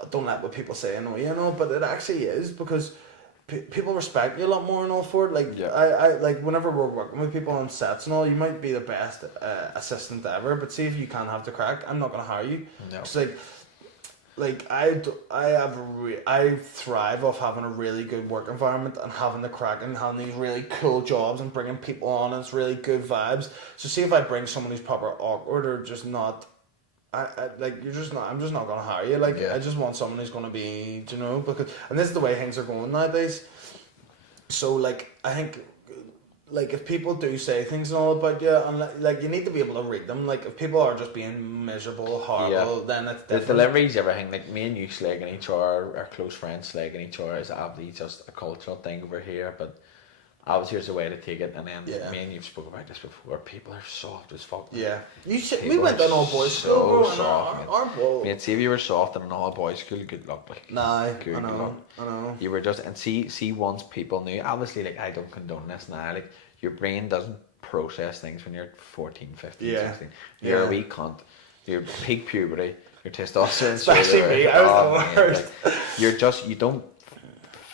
oh, don't let what people say annoy you know, but it actually is, because people respect you a lot more and all for it. Like I like whenever we're working with people on sets and all, you might be the best assistant ever, but see if you can't have the crack, I'm not gonna hire you. No. It's like I thrive off having a really good work environment and having the crack and having these really cool jobs and bringing people on, and it's really good vibes. So see if I bring someone who's proper awkward or just not. I'm just not gonna hire you. Like I just want someone who's gonna be, you know, because and this is the way things are going nowadays. So like I think, like if people do say things and all about you, and like you need to be able to read them. Like if people are just being miserable, horrible, then it's different. The delivery's everything. Like me and you slagging each other, our close friends slagging each other is obviously just a cultural thing over here, but obviously there's a way to take it. And then me and you've spoken about this before, people are soft as fuck. Yeah, we went to an all boys school. So soft, mate. See if you were soft in an all boys school, good luck. Like, nah, good I know. You were just, and see once people knew, obviously like I don't condone this now, like your brain doesn't process things when you're 14, 15, 16. You're a wee cunt. You're peak puberty, your testosterone. Especially me, I was the worst. Like, you don't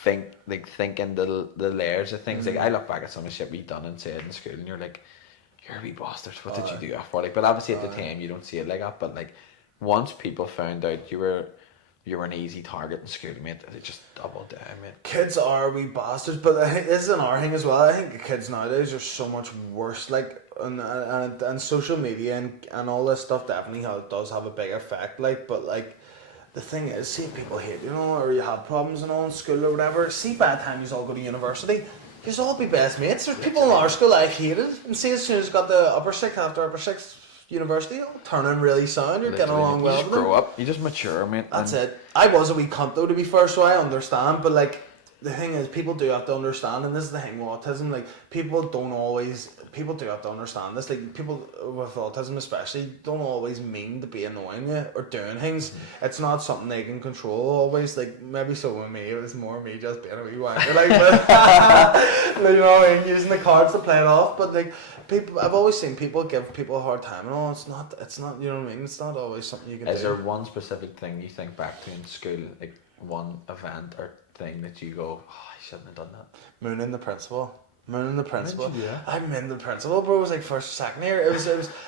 think in the layers of things. Like I look back at some of the shit we done and said in school, and you're like, you're a wee bastard. What did you do that for? Like, but obviously at the time you don't see it like that. But like once people found out you were an easy target in school, mate, it just doubled down, mate. Kids are wee bastards, but I think this is another thing as well. I think the kids nowadays are so much worse. Like and social media and all this stuff definitely does have a big effect. Like, but like. The thing is, see if people hate you know, or you have problems and all in school or whatever, see by the time you all go to university, you'll all be best mates. There's people in our school I hated, and see as soon as you got the upper sixth, after upper sixth, university, you'll turn in really sound, you're getting along well You with just them. grow up. You just mature, mate. That's it. I was a wee cunt though, to be fair, so I understand, but like, the thing is, people do have to understand, and this is the thing with autism, like, people do have to understand this, like, people with autism especially don't always mean to be annoying you or doing things. It's not something they can control always, like, maybe so with me, it was more me just being a wee wanker, like, but, you know what I mean, using the cards to play it off, but like, people, I've always seen people give people a hard time and all, it's not, you know what I mean, it's not always something you can do. Is there one specific thing you think back to in school, like one event or thing that you go, oh, I shouldn't have done that? Mooning the principal. Yeah. I mooning the principal, bro. It was like first or second year. It was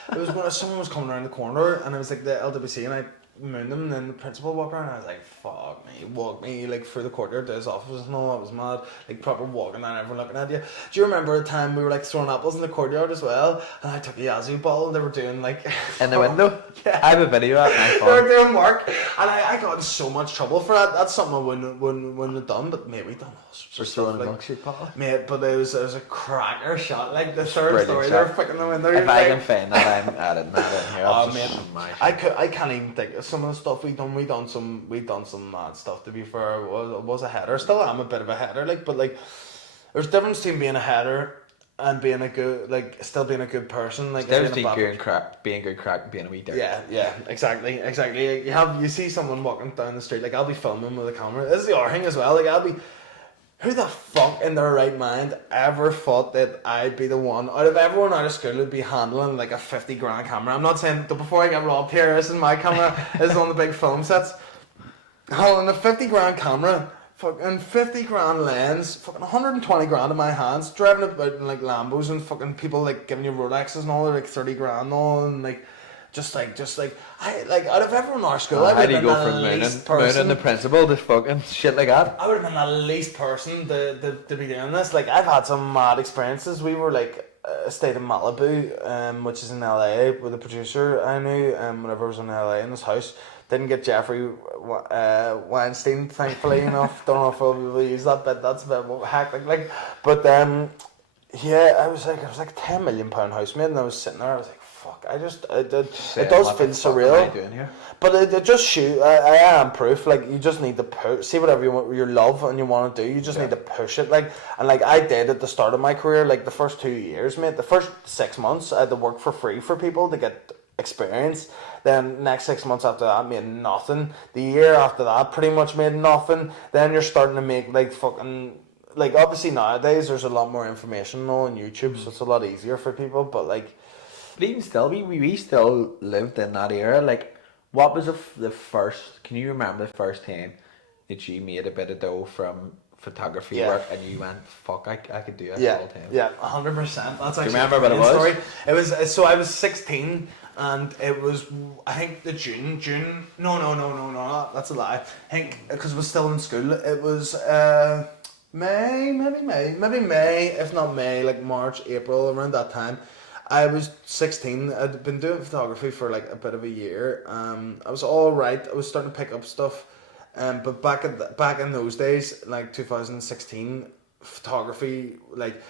when someone was coming around the corner and it was like the LWC and I mooned them and then the principal walked around and I was like, fuck me, walk me like through the courtyard to his office and all. That was mad. Like proper walking and everyone looking at you. Do you remember a time we were like throwing apples in the courtyard as well? And I took a Yazoo ball and they were doing like In the window? Yeah. I have a video at my They phone. were doing work and I got in so much trouble for that. That's something I wouldn't have done, but mate, we done all sorts For of throwing stuff. a Like, milkshake bottle. mate, but it was a cracker shot. Like the third Brilliant story, shot. they were fucking the window. If I can find that, I'm adding that in here. Oh I'll man, just smash it. I can't even think of some of the stuff we done. We done some mad stuff. To be fair, it was a header. Still am a bit of a header. Like, but like, there's a difference between being a header and being a good, like, still being a good person. Like, There's being a bad being good crack, and being a wee dirt. yeah, exactly. You see someone walking down the street, like I'll be filming with a camera. This is the other thing as well. Like I'll be. Who the fuck in their right mind ever thought that I'd be the one out of everyone out of school who'd be handling like a 50 grand camera? I'm not saying that before I get robbed here, this is my camera, this is on the big film sets. Holding a 50 grand camera, fucking 50 grand lens, fucking 120 grand in my hands, driving about in like Lambos and fucking people like giving you Rolexes and all, they're like 30 grand and all, and like, just like, I, like, out of everyone in our school, I How would do you have go been from the mooning least person. the principal to fucking shit like that? I would have been the least person to be doing this. Like, I've had some mad experiences. We were like, stayed in Malibu, which is in LA, with a producer I knew, whenever I was in LA in his house. Didn't get Jeffrey Weinstein, thankfully enough. Don't know if I'll use that, but that's a bit hectic. Like, but yeah, I was like £10 million housemate, and I was sitting there. I was like, fuck. It does feel surreal. But it just shoot. I am proof. Like, you just need to push. See whatever you love and you want to do. You just need to push it. Like, and like I did at the start of my career. Like the first 2 years, mate. The first 6 months, I had to work for free for people to get experience. Then next 6 months after that made nothing. The year after that pretty much made nothing. Then you're starting to make like fucking, like, obviously nowadays there's a lot more information on YouTube, so it's a lot easier for people. But like, But even still, we still lived in that era. Like, what was the first? Can you remember the first time that you made a bit of dough from photography work and you went, "Fuck, I could do that all the time"? Yeah, 100%. That's actually. Do you remember what it was? Story. It was so I was 16, and it was, I think, the June. No, that's a lie. I think because it was still in school. It was maybe May, if not May, like March, April, around that time. I was 16. I'd been doing photography for like a bit of a year. I was all right. I was starting to pick up stuff. But back in those days, like 2016, photography, like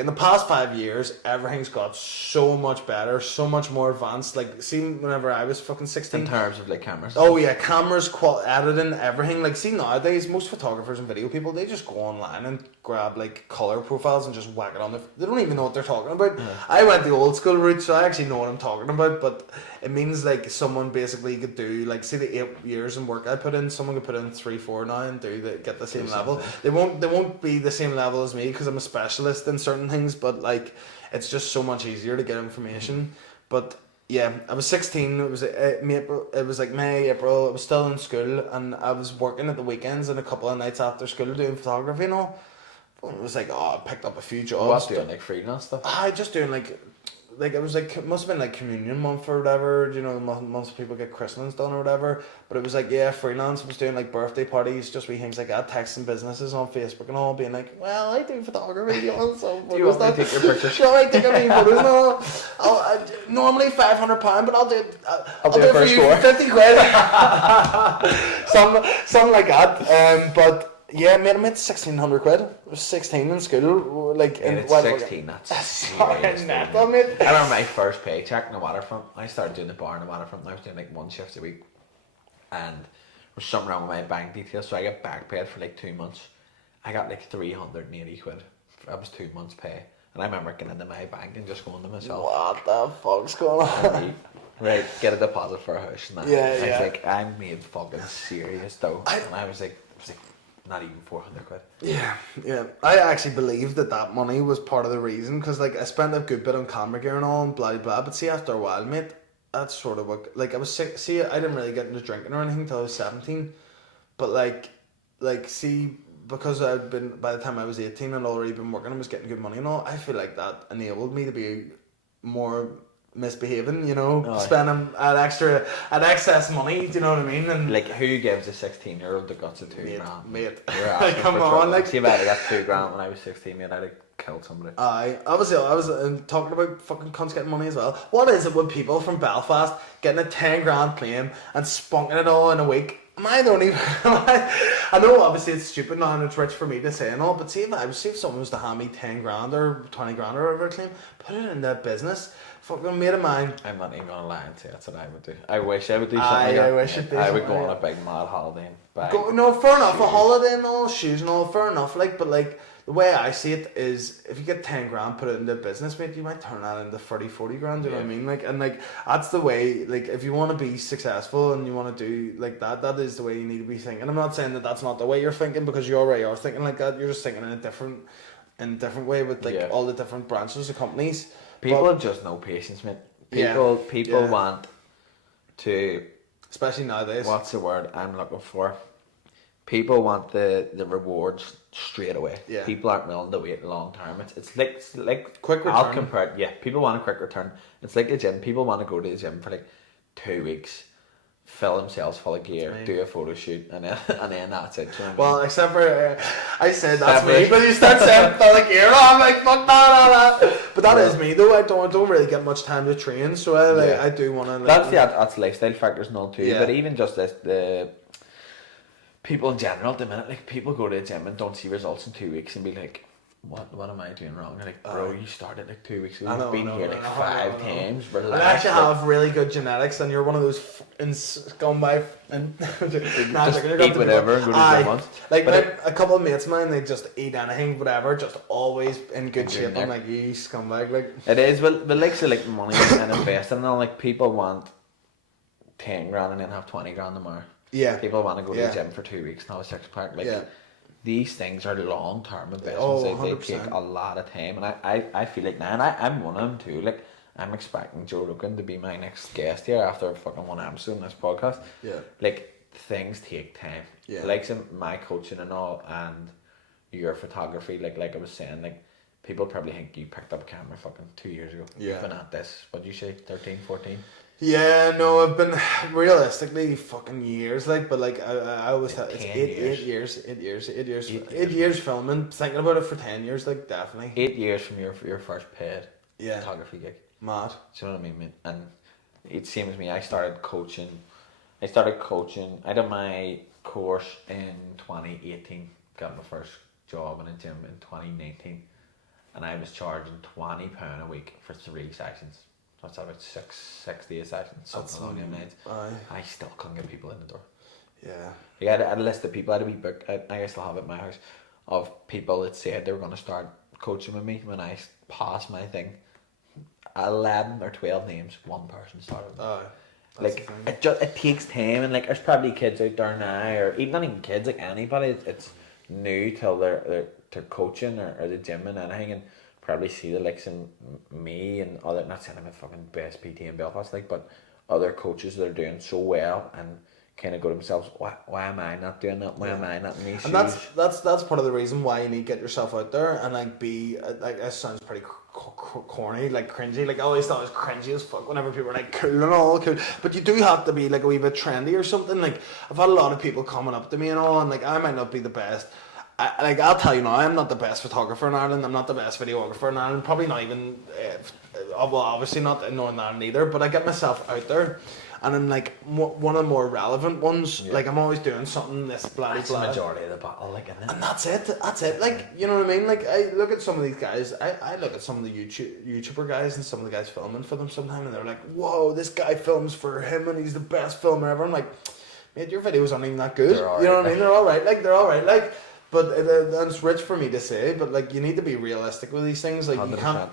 in the past 5 years, everything's got so much better, so much more advanced. Like, see, whenever I was fucking 16. In terms of like cameras. Oh yeah, cameras, editing, everything. Like, see, nowadays, most photographers and video people, they just go online and grab like color profiles and just whack it on they don't even know what they're talking about. Yeah. I went the old school route, so I actually know what I'm talking about, but it means like someone basically could do, like, see the 8 years in work I put in, someone could put in 3-4 now and get the same level. They won't be the same level as me because I'm a specialist in certain things, but like, it's just so much easier to get information. But yeah, I was 16. It was April. It was like May, April. I was still in school, and I was working at the weekends and a couple of nights after school doing photography and all. It was like, I picked up a few jobs. What, doing like freelance stuff? I just doing like it was like, it must have been like communion month or whatever, you know, months people get Christmas done or whatever, but it was like, yeah, freelance. I was doing like birthday parties, just wee things like that, texting businesses on Facebook and all, being like, well, I do photography, you know, so do you want me to take your pictures? Sure, I take a wee photos and all. Normally £500, but I'll do it for you for 50 quid. Something like that, but Yeah, mate, I made 1,600 quid. I was 16 in school. Like, And in it's what- 16, that's Sorry, serious, net, though, mate. I remember my first paycheck in the waterfront. I started doing the bar in the waterfront and I was doing like 1 shift a week. And there was something wrong with my bank details, so I got back paid for like 2 months. I got like 380 quid. That was 2 months' pay. And I remember getting into my bank and just going to myself, What the fuck's going on? right, get a deposit for a house and that. Yeah, I was yeah. like, I made fucking serious though. And I was like not even 400 quid. Yeah. I actually believe that money was part of the reason, because like I spent a good bit on camera gear and all and blah blah. But see, after a while, mate, that's sort of what, like, I was sick. See, I didn't really get into drinking or anything until I was 17. But like see, because I'd been, by the time I was 18 and already been working and was getting good money and all, I feel like that enabled me to be more misbehaving, you know, Oh, spending at excess money, do you know what I mean? And Like, who gives a 16-year-old the guts of $2 mate, grand? mate. You're asking Come for on, trouble. like, See, if I had got $2 grand when I was 16, mate, I'd have killed somebody. I was talking about fucking cunts getting money as well. What is it with people from Belfast getting a 10 grand claim and spunking it all in a week? Am I the only? I know obviously it's stupid now and it's rich for me to say and all, but see if someone was to hand me 10 grand or 20 grand or whatever claim, put it in that business. Fucking mate of mine. I'm not even gonna lie and say that's what I would do. I wish I would do something like that. I wish it did I would something go on like a big mad holiday and buy. No, fair enough. shoes. A holiday and all, shoes and all, fair enough. Like, but like the way I see it is, if you get 10 grand, put it into business, mate, you might turn that into 30, 40 grand. Do you know what I mean? Like, and like that's the way. Like, if you want to be successful and you want to do like that, that is the way you need to be thinking. I'm not saying that that's not the way you're thinking, because you already are thinking like that. You're just thinking in a different way with like all the different branches of companies. People But- have just no patience, mate. Yeah. People want to. especially nowadays. What's the word I'm looking for? People want the rewards straight away. Yeah. People aren't willing to wait long term. It's like Quick I'll return. compare it. Yeah, people want a quick return. It's like a gym. People want to go to the gym for like 2 weeks, fill themselves full of gear, me. do a photo shoot, and then that's it. Do you know what I mean? Well, except for I said that's Except me, for- but you start saying like here, I'm like fuck that. But that is me though. I don't really get much time to train, so I do want to. Like, that's lifestyle factors and all too. Yeah. But even just the people in general, at the minute, like people go to the gym and don't see results in 2 weeks and be like, what am I doing wrong? And like, bro, you started like 2 weeks ago. You've been here like 5 times. I Relax. actually have really good genetics, and you're one of those scumbag. And Just eat whatever and go to the gym once. Like But a couple of mates of mine, they just eat anything, whatever, just always in good shape. there. I'm like, you scumbag, like. It is, but like so like money and investing and all, like people want 10 grand and then have 20 grand tomorrow. Yeah. People want to go to Yeah. the gym for 2 weeks and have a 6-pack. Like Yeah. these things are long term investments. Oh, They 100%. take a lot of time, and I feel like now, and I'm one of them too. Like I'm expecting Joe Rogan to be my next guest here after fucking one episode in this podcast. Yeah. Like things take time. Yeah. Like some my coaching and all, and your photography. Like I was saying, like people probably think you picked up a camera fucking 2 years ago. Yeah. You've been at this. What do you say? 13, 14? Yeah, no, I've been realistically fucking years, like, but like I always thought it's 10 eight years. years filming, thinking about it for 10 years, like definitely. 8 years from your first paid Yeah. photography gig. Mad. Do you know what I mean, mate? And it seems to me I started coaching. I did my course in 2018. Got my first job in a gym in 2019, and I was charging £20 a week for 3 sessions. That's about 60 sessions, something along them lines. Aye. I still couldn't get people in the door. Yeah. Like I had a list of people. I had a wee book. I still have it in my house of people that said they were going to start coaching with me when I passed my thing. 11 or 12 names. One person started. Aye. Like it takes time, and like there's probably kids out there now, or even not even kids, like anybody. It's new till they're coaching or the gym and anything, and probably see the likes in me and other. Not saying I'm a fucking best PT in Belfast, like, but other coaches that are doing so well and kind of go to themselves, why am I not doing that? Why am I not in these And shoes? that's part of the reason why you need to get yourself out there and like be like, that sounds pretty corny, like cringy. Like I always thought it was cringy as fuck whenever people were like cool and all cool, but you do have to be like a wee bit trendy or something. Like I've had a lot of people coming up to me and all, and like I might not be the best. I'll tell you now, I'm not the best photographer in Ireland. I'm not the best videographer in Ireland. Probably not even, well, obviously not in Northern Ireland either. But I get myself out there, and then like one of the more relevant ones, like I'm always doing something this bloody That's the majority of the battle, like, isn't it? and that's it. Like, you know what I mean? Like, I look at some of these guys. I look at some of the YouTuber guys and some of the guys filming for them sometimes, and they're like, "Whoa, this guy films for him, and he's the best filmer ever." I'm like, "Mate, your videos aren't even that good." You know what I mean? They're all right. Like, they're all right. Like, but it's rich for me to say. But like, you need to be realistic with these things. Like, 100%. You can't.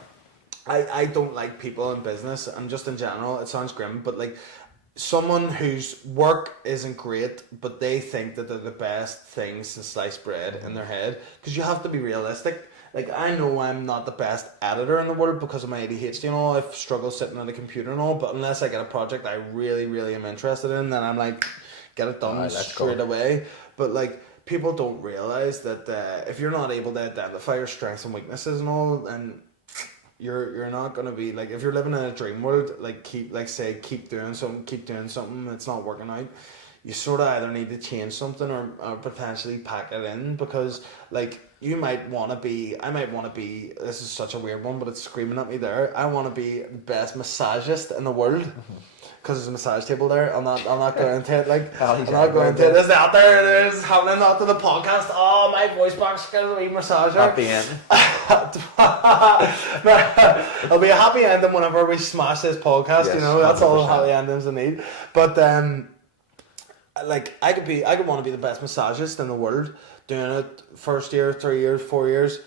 I don't like people in business and just in general. It sounds grim, but like, someone whose work isn't great, but they think that they're the best thing since sliced bread in their head. Because you have to be realistic. Like, I know I'm not the best editor in the world because of my ADHD and all. I've struggled sitting at a computer and all. But unless I get a project I really, really am interested in, then I'm like, get it done straight away. But like, people don't realize that if you're not able to identify your strengths and weaknesses and all, and you're not gonna be like, if you're living in a dream world, like keep doing something, it's not working out, you sort of either need to change something or potentially pack it in, because like I might want to be, this is such a weird one, but it's screaming at me there, I want to be the best massagist in the world. Because there's a massage table there. I'm not going into it. Like, I'm not going into it. It's out there. It is happening after the podcast. Oh, my voice box got a wee massager. Happy end. It'll be a happy ending whenever we smash this podcast. Yes, you know, that's 100%. All the happy endings I need. But like, I could want to be the best massagist in the world. Doing it first year, 3 years, 4 years.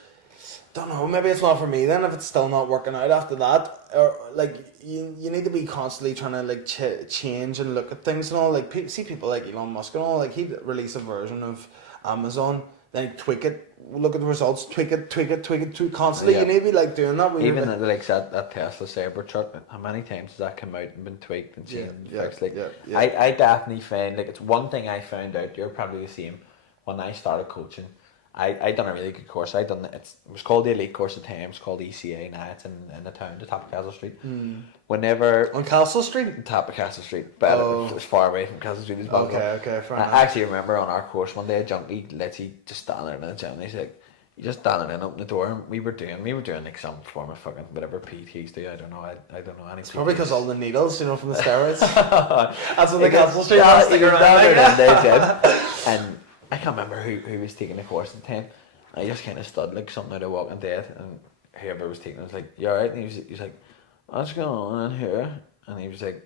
Don't know, maybe it's not for me then if it's still not working out after that. Or like, you need to be constantly trying to like change and look at things and all. Like, see people like Elon Musk and all, like he'd release a version of Amazon, then he'd tweak it, look at the results, tweak it constantly. Yeah. You need to be like doing that. Even like that Tesla Cybertruck, how many times has that come out and been tweaked and changed and fixed? Like, I definitely find, like, it's one thing I found out, you're probably the same, when I started coaching. I done a really good course. It was called the Elite Course at times, called ECA now. It's in the town, the top of Castle Street. Whenever on Castle Street, top of Castle Street, but it was far away from Castle Street as well. Okay, fair enough. I actually remember on our course one day, a junkie literally just standing there in the gym. And he's like, "You just standing there and open the door." And we were doing like some form of fucking whatever PTs do. I don't know. I don't know any. It's probably because all the needles, you know, from the steroids. That's what the Castle Street was sticking around. And I can't remember who was taking the course at the time. I just kind of stood like something out of Walking Dead, and whoever was taking it was like, "You alright?" And he was like, "What's going on in here?" And he was like,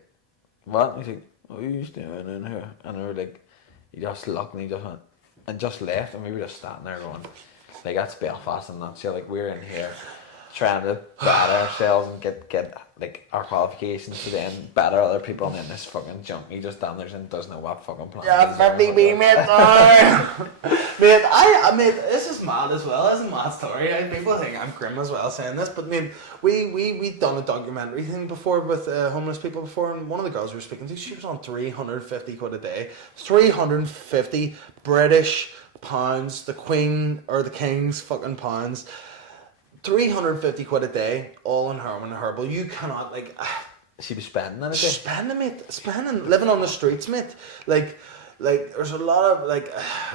"What?" And he's like, "What are you doing in here?" And we were like, he just looked and he just went and just left, and we were just standing there going, like, that's Belfast and that's, like, we're in here trying to better ourselves and get like our qualifications to then better other people, and then this fucking junkie just down there and doesn't know what fucking plan. Yeah, 50 me, mate. Mate, this is mad as well. This is a mad story. People think I'm grim as well saying this, but mate, we done a documentary thing before with homeless people before, and one of the girls we were speaking to, she was on 350 quid a day, 350 British pounds, the Queen or the King's fucking pounds. 350 quid a day, all in heroin and herbal. You cannot, like, she was spending that a day. Spending, living on the streets, mate. Like there's a lot of, like,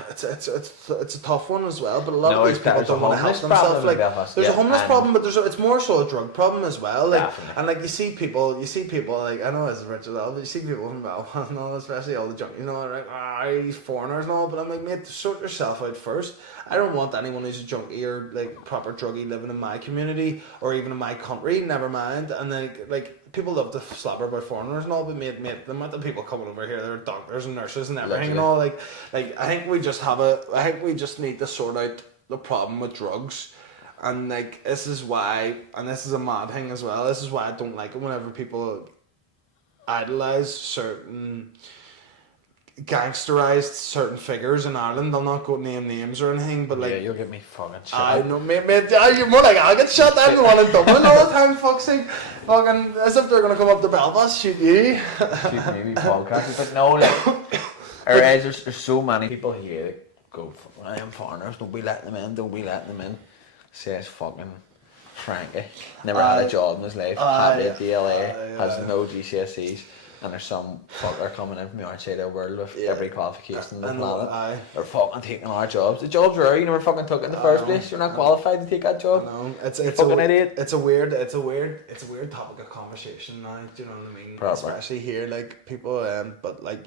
it's a tough one as well. But a lot of these people don't want to help themselves. Like, there's a homeless problem, but it's more so a drug problem as well. Like, definitely. And like you see people like, I know it's rich as well, but you see people from Belfast and all, especially all the junk, you know, like, these foreigners and all. But I'm like, mate, sort yourself out first. I don't want anyone who's a junkie or like proper druggie living in my community or even in my country, never mind. And then like people love to slobber about foreigners and all, but mate, the amount of people coming over here, they're doctors and nurses and everything. Literally. And all, like I think we just need to sort out the problem with drugs. And like, this is why, and this is a mad thing as well, this is why I don't like it whenever people idolise certain gangsterized certain figures in Ireland. I'll not go name names or anything, but like, yeah, you'll get me fucking shot. I know, mate. You're more like, I'll get shot. I'm the one in Dublin all the time. Fuck's sake, fucking as if they're gonna come up to Belfast, shoot you. Shoot me, podcast. But no, like, there's so many people here that go, "I am foreigners. Don't be letting them in. Says fucking Frankie. Never had a job in his life. Happy at DLA. Has no GCSEs. and there's some fucker coming in from the outside of the world with every qualification on the I know, planet. They're fucking taking our jobs. The job's rare, you never fucking took it in the first place. You're not qualified to take that job. It's fucking idiot. It's a weird topic of conversation now. Do you know what I mean? Proper. Especially here, like people. But like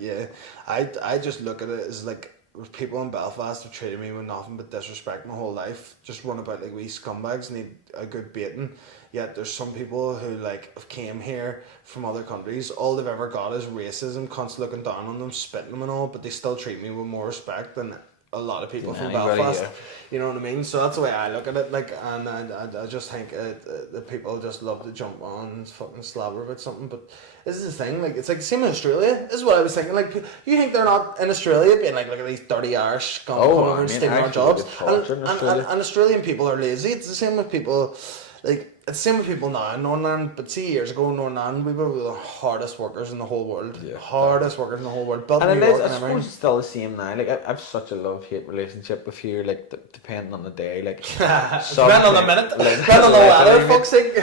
I just look at it as like people in Belfast have treated me with nothing but disrespect my whole life. Just run about like wee scumbags, need a good beating. Yet there's some people who like have came here from other countries. All they've ever got is racism, constantly looking down on them, spitting them and all. But they still treat me with more respect than a lot of people from Belfast. Yeah. You know what I mean? So that's the way I look at it. Like, and I just think that people just love to jump on and fucking slobber about something. But this is the thing. Like, it's like the same in Australia. This is what I was thinking. Like, you think they're not in Australia being like, look at these dirty Irish scum coming over and stealing our jobs. And Australian people are lazy. It's the same with people. Like, it's the same with people now in Northern Ireland, but see, years ago in Northern Ireland, we were the hardest workers in the whole world. Yeah, hardest workers in the whole world. Built and New it is, York I suppose it's still the same now. Like, I've such a love-hate relationship with here, like, depending on the day. Like, depending on the minute, depending on the weather, fuck's sake.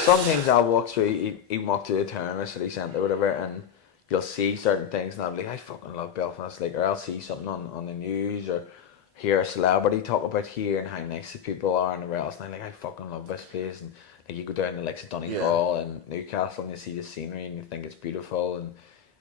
Sometimes I'll walk through, even walk through the town or city centre or whatever, and you'll see certain things, and I'll be like, I fucking love Belfast. Like, or I'll see something on the news, or hear a celebrity talk about here and how nice the people are and whatever else, and I'm like, I fucking love this place. And like, you go down to like Donegal and Newcastle and you see the scenery and you think it's beautiful and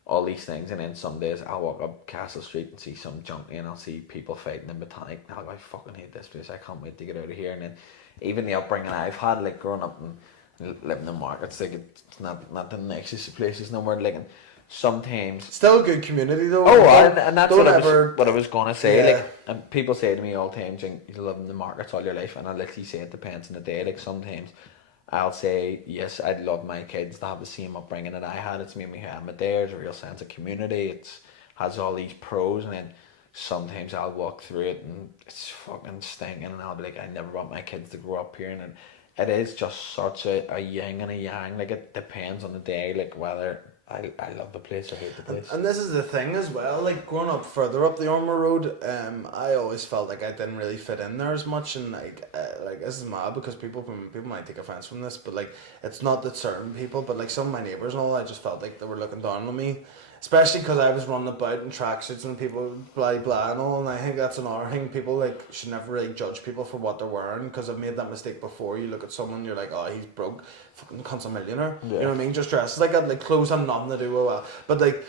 all these things, and then some days I'll walk up Castle Street and see some junkie and I'll see people fighting in Botanic and I'll go, I fucking hate this place, I can't wait to get out of here. And then even the upbringing I've had, like growing up and living in markets, like it's not the nicest places no more. Like, and sometimes still a good community though. And that's what I was gonna say. Like, and people say to me all the time, you live in the markets all your life, and I literally say it depends on the day. Like, sometimes I'll say, yes, I'd love my kids to have the same upbringing that I had. It's made me who I am. There's a real sense of community. It has all these pros, and then sometimes I'll walk through it and it's fucking stinking, and I'll be like, I never want my kids to grow up here. And it is just such a yin and a yang. Like, it depends on the day, like whether I love the place or hate the place. And this is the thing as well, like growing up further up the Ormer Road, I always felt like I didn't really fit in there as much, and like this is mad because people might take offence from this, but like it's not that certain people, but like some of my neighbours and all, I just felt like they were looking down on me. Especially because I was running about in tracksuits and people blah blah and all, and I think that's another thing. People like should never really judge people for what they're wearing, because I've made that mistake before. You look at someone, you're like, oh, he's broke, fucking cunt's a millionaire. Yeah. You know what I mean? Just dresses like that, like clothes have nothing to do with that. But like,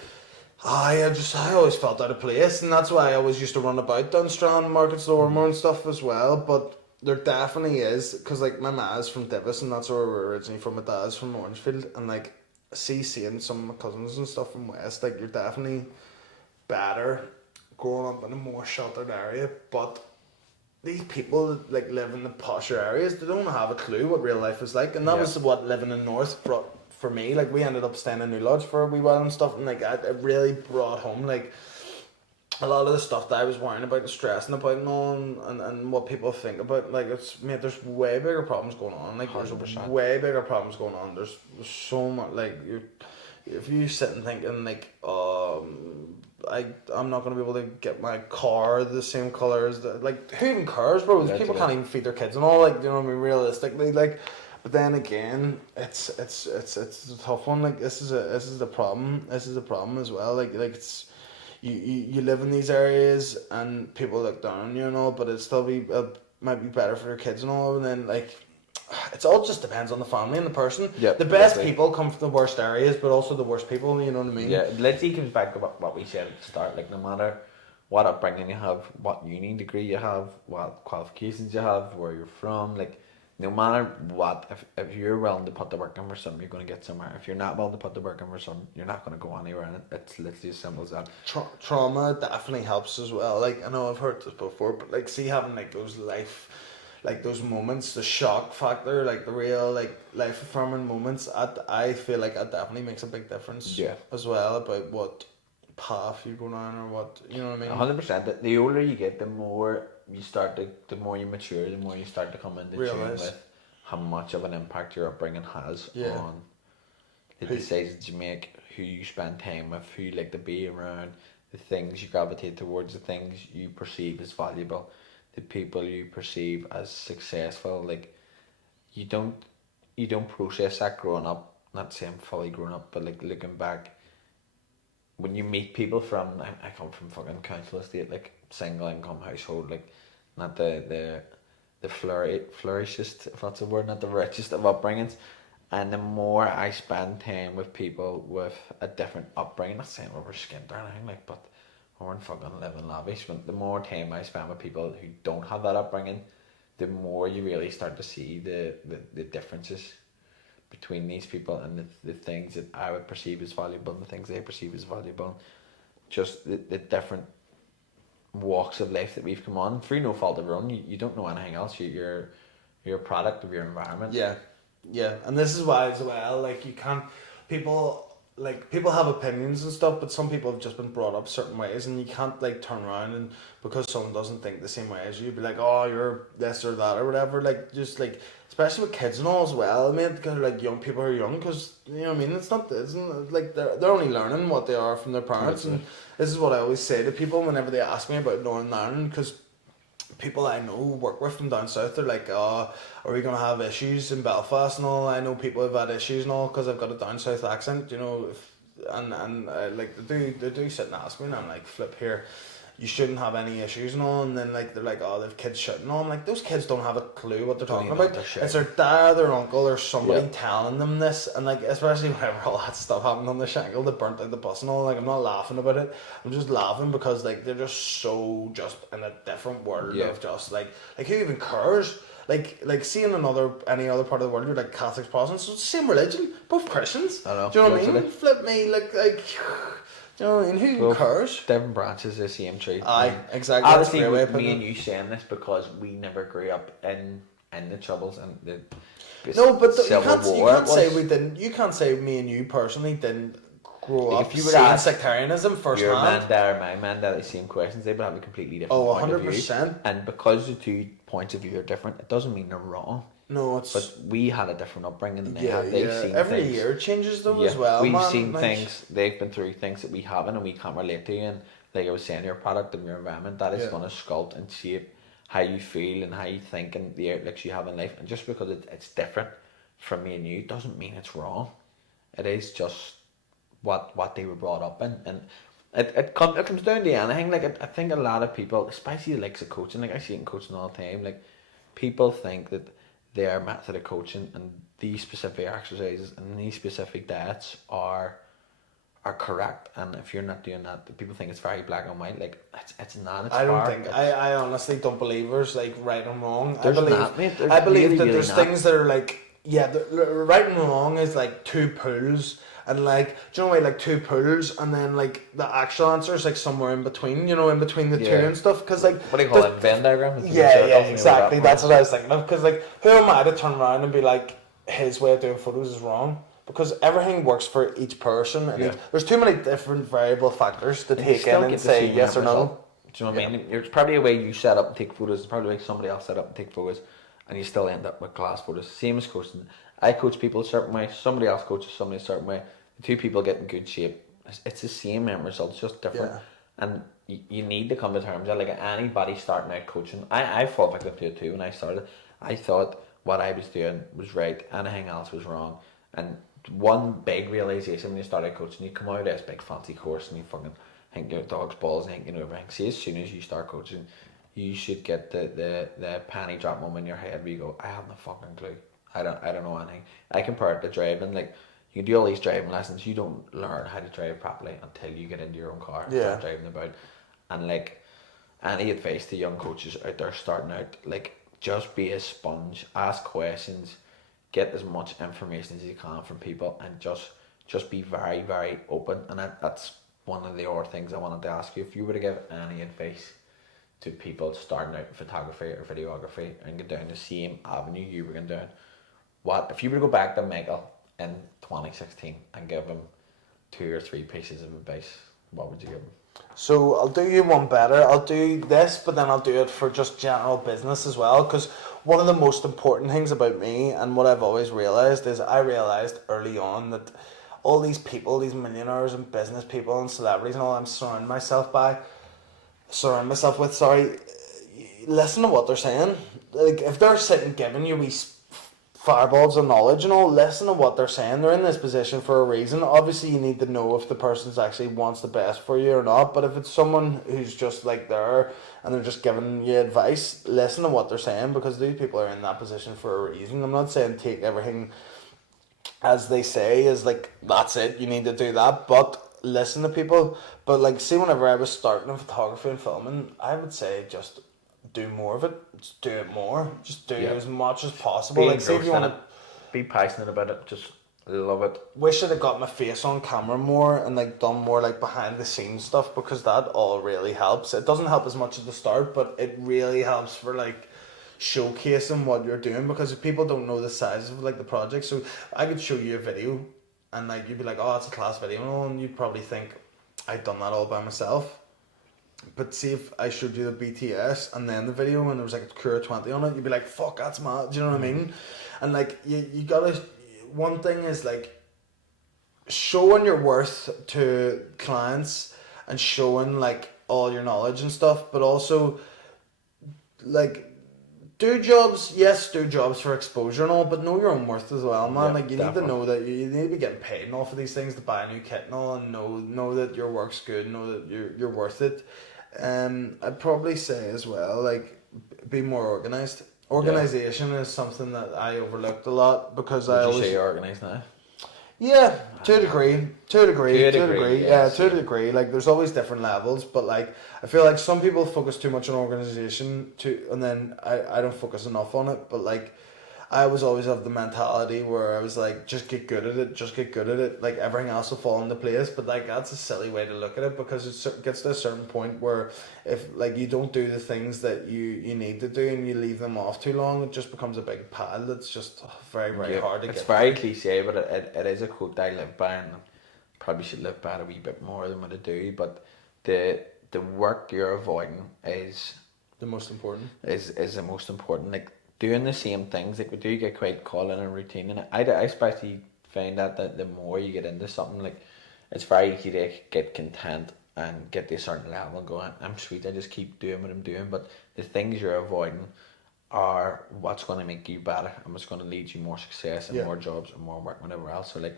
I always felt out of place, and that's why I always used to run about down Strand Markets, Ormer and stuff as well. But there definitely is, because like my ma's from Divis, and that's where we're originally from. My dad's from Orangefield, and like, seeing some of my cousins and stuff from West, like you're definitely better growing up in a more sheltered area. But these people that like live in the posher areas, they don't have a clue what real life is like, and that was what living in North brought for me. Like, we ended up staying in New Lodge for a wee while and stuff, and like it really brought home like a lot of the stuff that I was worrying about and stressing about and all, and what people think about. Like, there's way bigger problems going on. Like, 100%. There's way bigger problems going on. There's so much, like, if you sit and thinking like, I'm not going to be able to get my car the same colour as like, who even cares, bro? People can't even feed their kids and all, like, you know what I mean, realistically, like. But then again, it's a tough one. Like, this is the problem. This is the problem as well. Like it's, you live in these areas and people look down on you and all, but it still might be better for your kids and all. And then like, it's all just depends on the family and the person. Yeah, the best people come from the worst areas, but also the worst people. You know what I mean? Yeah, it literally comes back to what we said at the start. Like, no matter what upbringing you have, what uni degree you have, what qualifications you have, where you're from, like, no matter what, if you're willing to put the work in for something, you're going to get somewhere. If you're not willing to put the work in for something, you're not going to go anywhere. And it's literally as simple as that. Trauma definitely helps as well. Like, I know I've heard this before, but like, see, having like those those moments, the shock factor, like the real like life affirming moments, I feel like that definitely makes a big difference. Yeah. As well, about what path you go down or what, you know what I mean? 100%. The older you get, the more you start to, the more you mature, the more you start to come into tune with how much of an impact your upbringing has on the decisions you make, who you spend time with, who you like to be around, the things you gravitate towards, the things you perceive as valuable, the people you perceive as successful. Like, you don't process that growing up. Not saying fully grown up, but like looking back, when you meet people from, I come from fucking council estate, like single income household, like not the flourishest, if that's a word, not the richest of upbringings. And the more I spend time with people with a different upbringing, not saying we're skint or anything, like, but we weren't fucking living lavish, but the more time I spend with people who don't have that upbringing, the more you really start to see the differences between these people and the things that I would perceive as valuable and the things they perceive as valuable. Just the different walks of life that we've come on through no fault of our own. You don't know anything else. You're a product of your environment. Yeah, and this is why as well, like, you can't, people have opinions and stuff, but some people have just been brought up certain ways, and you can't like turn around and because someone doesn't think the same way as you, be like, oh, you're this or that or whatever. Like, just like, especially with kids and all as well, man, because like young people are young, because you know what I mean, isn't like they're only learning what they are from their parents. And this is what I always say to people whenever they ask me about Northern Ireland, because people I know work with from down south, they're like, oh, are we going to have issues in Belfast and all? I know people have had issues and all because I've got a down south accent, you know, and like they do sit and ask me, and I'm like, flip here, you shouldn't have any issues and all. And then like they're like, oh, they've kids shitting on. I'm like, those kids don't have a clue what they're talking about. It's their dad, their uncle, or somebody telling them this. And like, especially whenever all that stuff happened on the Shankill, they burnt out the bus and all, like, I'm not laughing about it, I'm just laughing because like they're just so just in a different world of just like who even cares? Like seeing any other part of the world, you're like Catholics, Protestants, it's the same religion, both Christians. I know. Do you know what I mean? Flip me, like do you know what I mean? Who cares? Different branches of the same tree. Aye, exactly. Obviously, me and you saying this because we never grew up in the troubles and the no, but you War. Can't say we didn't. You can't say me and you personally didn't grow up. If you were seeing sectarianism firsthand, your man there, my man there, the same questions, they would have a completely different. Oh, 100%. And because the 2 points of view are different, it doesn't mean they're wrong. No, it's. But we had a different upbringing than they had. They've seen every things. year changes though as well. We've seen things. They've been through things that we haven't, and we can't relate to. And like I was saying, you're a product of your environment. That is going to sculpt and shape how you feel and how you think and the outlooks you have in life. And just because it's different from me and you doesn't mean it's wrong. It is just what they were brought up in, and it comes down to anything. Like I think a lot of people, especially the likes of coaching, like I see it in coaching all the time, like people think that their method of coaching and these specific exercises and these specific diets are correct, and if you're not doing that, people think it's very black and white. Like it's not. It's I honestly don't believe there's like right and wrong. I believe really, that there's things that are like right and wrong is like 2 pools. And like, do you know, like 2 pools, and then like the actual answer is like somewhere in between, you know, in between the 2 and stuff. Because like, what do you call it, Venn diagram? Yeah, exactly. That's what I was thinking of. Because like, who am I to turn around and be like, his way of doing photos is wrong? Because everything works for each person, and there's too many different variable factors to take in and say yes or no. Do you know what I mean? There's probably a way you set up and take photos. There's probably a way somebody else set up and take photos, and you still end up with class photos. Same as coaching. I coach people a certain way. Somebody else coaches somebody a certain way. The 2 people get in good shape. It's the same end result. It's just different. And you need to come to terms with, like, anybody starting out coaching. I fall victim to it too. When I started, I thought what I was doing was right. Anything else was wrong. And one big realization when you start out coaching, you come out of this big fancy course and you fucking think your dog's balls and you know everything. See, as soon as you start coaching, you should get the penny drop moment in your head where you go, I have no fucking clue. I don't know anything. I compare it to driving. Like, you can do all these driving lessons, you don't learn how to drive properly until you get into your own car and start driving about. And like, any advice to young coaches out there starting out, like, just be a sponge, ask questions, get as much information as you can from people, and just be very, very open. And that's one of the other things I wanted to ask you. If you were to give any advice to people starting out in photography or videography and get down the same avenue you were going down, what if you were to go back to Michael in 2016 and give him 2 or 3 pieces of advice, what would you give him? So I'll do you one better. I'll do this, but then I'll do it for just general business as well, because one of the most important things about me and what I've always realised is I realised early on that all these people, these millionaires and business people and celebrities and all I'm surrounding myself with, listen to what they're saying. Like, if they're sitting giving you fireballs of knowledge and all. Listen to what they're saying. They're in this position for a reason. Obviously, you need to know if the person's actually wants the best for you or not. But if it's someone who's just like there and they're just giving you advice, listen to what they're saying, because these people are in that position for a reason. I'm not saying take everything as they say is like that's it, you need to do that, but listen to people. But like, see, whenever I was starting in photography and filming, I would say just do more of it. Just do it more. Just do as much as possible. Be Like, see if you want to. be passionate about it. Just love it. Wish I'd have got my face on camera more and like done more like behind the scenes stuff, because that all really helps. It doesn't help as much at the start, but it really helps for like showcasing what you're doing, because if people don't know the size of like the project, so I could show you a video and like you'd be like, oh, it's a class video, and you'd probably think I'd done that all by myself. But see if I showed you the BTS and then the video and there was like a Cura 20 on it, you'd be like, fuck, that's mad. Do you know what I mean? And like you gotta, one thing is like showing your worth to clients and showing like all your knowledge and stuff, but also like do jobs for exposure and all, but know your own worth as well, man. Yeah, like you definitely. need to know that you need to be getting paid and all for these things to buy a new kit and all, and know that your work's good, know that you're worth it. I'd probably say as well, like, be more organised. Organisation is something that I overlooked a lot, because I always... Would you say you're organised now? Yeah, to a degree. To a degree. Yes, To a degree. Like, there's always different levels, but like, I feel like some people focus too much on organisation and then I don't focus enough on it. But like, I was always of the mentality where I was like, just get good at it. Like, everything else will fall into place. But like, that's a silly way to look at it, because it gets to a certain point where if like you don't do the things that you need to do and you leave them off too long, it just becomes a big pile that's just very hard to get. It's very cliche, but it is a quote I live by, and probably should live by it a wee bit more than what I do. But the work you're avoiding is the most important. Is the most important. Like, doing the same things, like, we do get quite caught in a routine, and I especially find that the more you get into something, like, it's very easy to get content and get to a certain level and go, I'm sweet, I just keep doing what I'm doing. But the things you're avoiding are what's going to make you better and what's going to lead you more success and more jobs and more work, whatever else. So like,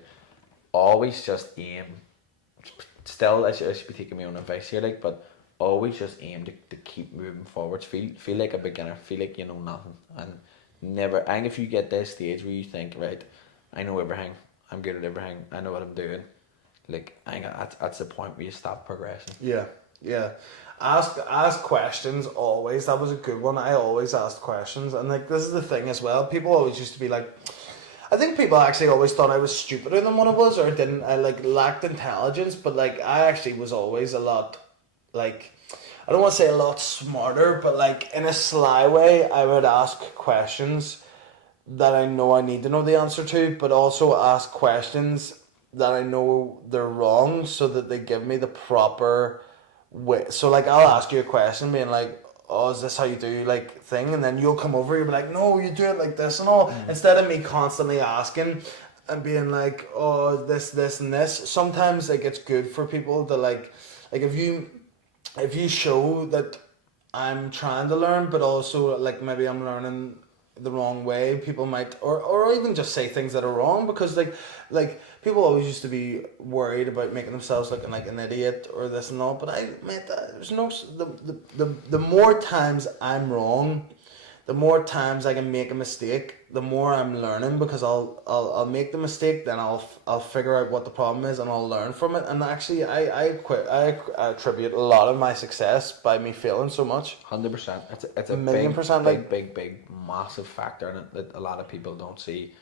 always just aim. Still, I should be taking my own advice here, like, but always just aim to keep moving forwards. Feel like a beginner. Feel like you know nothing, and never. And if you get to a stage where you think, right, I know everything, I'm good at everything, I know what I'm doing, like, I think that's the point where you stop progressing. Yeah. Ask questions always. That was a good one. I always asked questions, and like, this is the thing as well. People always used to be like, I think people actually always thought I was stupider than what I was, or I like lacked intelligence. But like, I actually was always a lot, like, I don't want to say a lot smarter, but like, in a sly way, I would ask questions that I know I need to know the answer to, but also ask questions that I know they're wrong, so that they give me the proper way. So like, I'll ask you a question being like, oh, is this how you do like thing? And then you'll come over, you'll be like, no, you do it like this and all. Instead of me constantly asking and being like, oh, this and this. Sometimes like, it's good for people to like if you show that I'm trying to learn, but also like maybe I'm learning the wrong way, people might, or even just say things that are wrong, because like people always used to be worried about making themselves looking like an idiot or this and all. But there's no, the more times I'm wrong, the more times I can make a mistake, the more I'm learning, because I'll make the mistake, then I'll figure out what the problem is and I'll learn from it. And actually, I attribute a lot of my success by me failing so much. 100%. It's a big massive factor in it that a lot of people don't see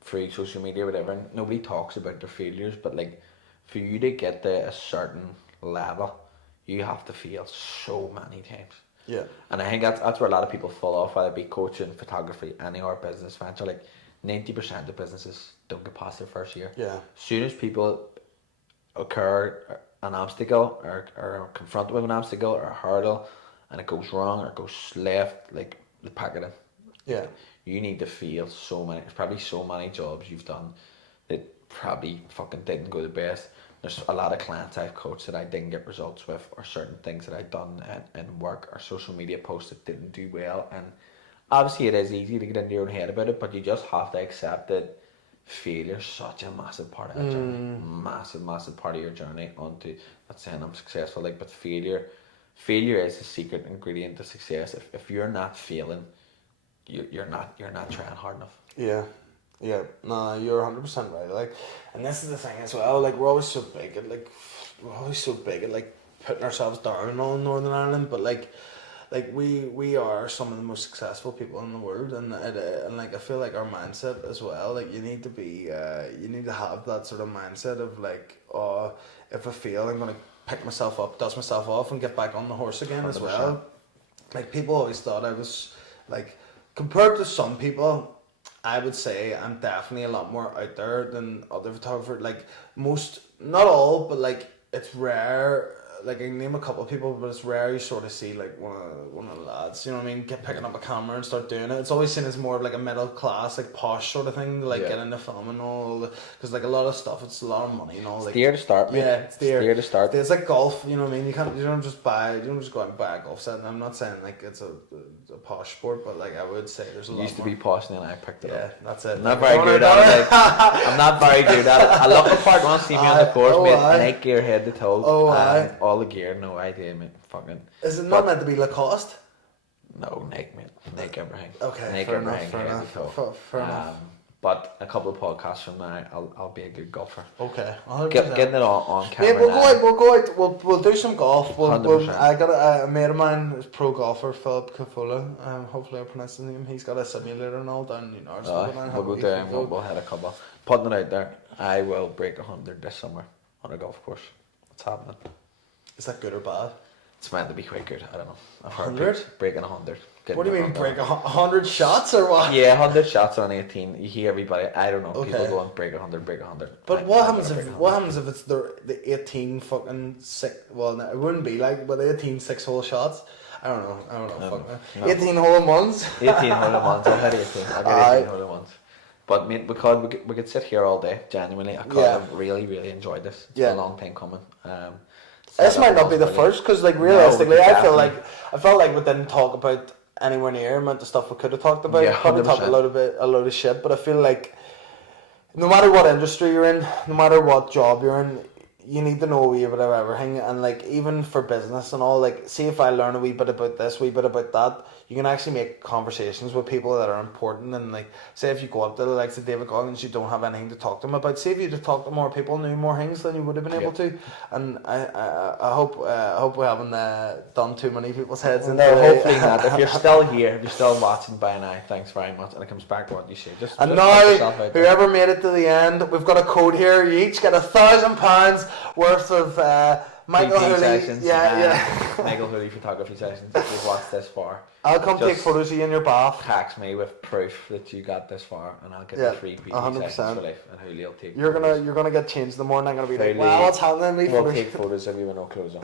through social media or whatever. Nobody talks about their failures, but like, for you to get to a certain level, you have to fail so many times. Yeah. And I think that's where a lot of people fall off, whether it be coaching, photography, any or business venture. Like, 90% of businesses don't get past their first year. Yeah. As soon as people occur an obstacle or are confronted with an obstacle or a hurdle, and it goes wrong or it goes left, like, they pack it in. Yeah. You need to fail so many. There's probably so many jobs you've done that probably fucking didn't go the best. There's a lot of clients I've coached that I didn't get results with, or certain things that I've done in work or social media posts that didn't do well, and obviously it is easy to get into your own head about it, but you just have to accept that failure's such a massive part of your journey. Massive part of your journey onto, not saying I'm successful, like, but failure is the secret ingredient to success. If you're not failing, you're not trying hard enough. Yeah, no, you're 100% right. Like, and this is the thing as well. Like, we're always so big at like putting ourselves down on Northern Ireland, but like we are some of the most successful people in the world, and like I feel like our mindset as well. Like, you need to have that sort of mindset of like, oh, if I fail, I'm gonna pick myself up, dust myself off, and get back on the horse again 100%. As well. Like, people always thought I was like, compared to some people, I would say I'm definitely a lot more out there than other photographers. Like, most, not all, but like, it's rare. Like, I can name a couple of people, but it's rare you sort of see like one of the lads, you know what I mean, picking up a camera and start doing it. It's always seen as more of like a middle class, like posh sort of thing, to like get into filming and all. Because like a lot of stuff, it's a lot of money and all. Like, it's dear to start, mate. Yeah, it's dear to start. It's like golf, you know what I mean. You don't just go out and buy a golf set. And I'm not saying like it's a posh sport, but like I would say there's a lot. It used to be posh, and then I picked it up. Yeah, that's it. I'm not very good at it. I'm not very good at it. I look the part once, see me on the course, mate. Neck gear, head to toe. All the gear, no idea, mate. Fucking. Is it not meant to be Lacoste? No, Nike, mate. Nike everything. Okay, Nike fair everything, enough. Fair enough. But a couple of podcasts from now, I'll be a good golfer. Okay, getting it on camera. Mate, we'll go out. We'll do some golf. I 100%. got a mate of mine, is pro golfer, Philip Kafula. Hopefully I pronounced his name. He's got a simulator and all down in Newcastle. We'll go down. We'll hit a couple. Putting it out there. I will break 100 this summer on a golf course. It's happening. Is that good or bad? It's meant to be quite good. I don't know. I've heard 100? Breaking 100. What do you mean break 100 shots or what? Yeah, 100 shots on 18. You hear everybody. I don't know. Okay. People going break 100, break 100. But what happens if it's the 18 fucking six? Well, no, it wouldn't be like, but 18 6-hole shots. I don't know. Fuck me. 18 hole in ones. 18 hole in ones. I'll hit 18. I'll get 18 hole in ones. But mate, we could sit here all day. Genuinely, I've really enjoyed this. It's been a long time coming. This might not be the first, because like realistically, I felt like we didn't talk about anywhere near amount of stuff we could have talked about. Yeah, probably talked a load of shit, but I feel like no matter what industry you're in, no matter what job you're in, you need to know a wee bit of everything. And like, even for business and all, like, see if I learn a wee bit about this, wee bit about that, you can actually make conversations with people that are important. And like, say if you go up to the likes of David Goggins, you don't have anything to talk to him about. See if you just talk to more people, knew more things than you would have been able to. And I hope we haven't done too many people's heads in there. No, hopefully not. If you're still here, if you're still watching by now, thanks very much. And it comes back to what you say. Just now, whoever made it to the end, we've got a code here. You each get £1,000 worth of Michael Hooley. Michael Hooley photography sessions. If you've watched this far, I'll come take photos of you in your bath. Tax me with proof that you got this far, and I'll give you free PT 100%. sessions for life. And Hooley will take. You're gonna get changed in the morning. I'm gonna be like, wow, what's happening? We'll take photos of you with no clothes on.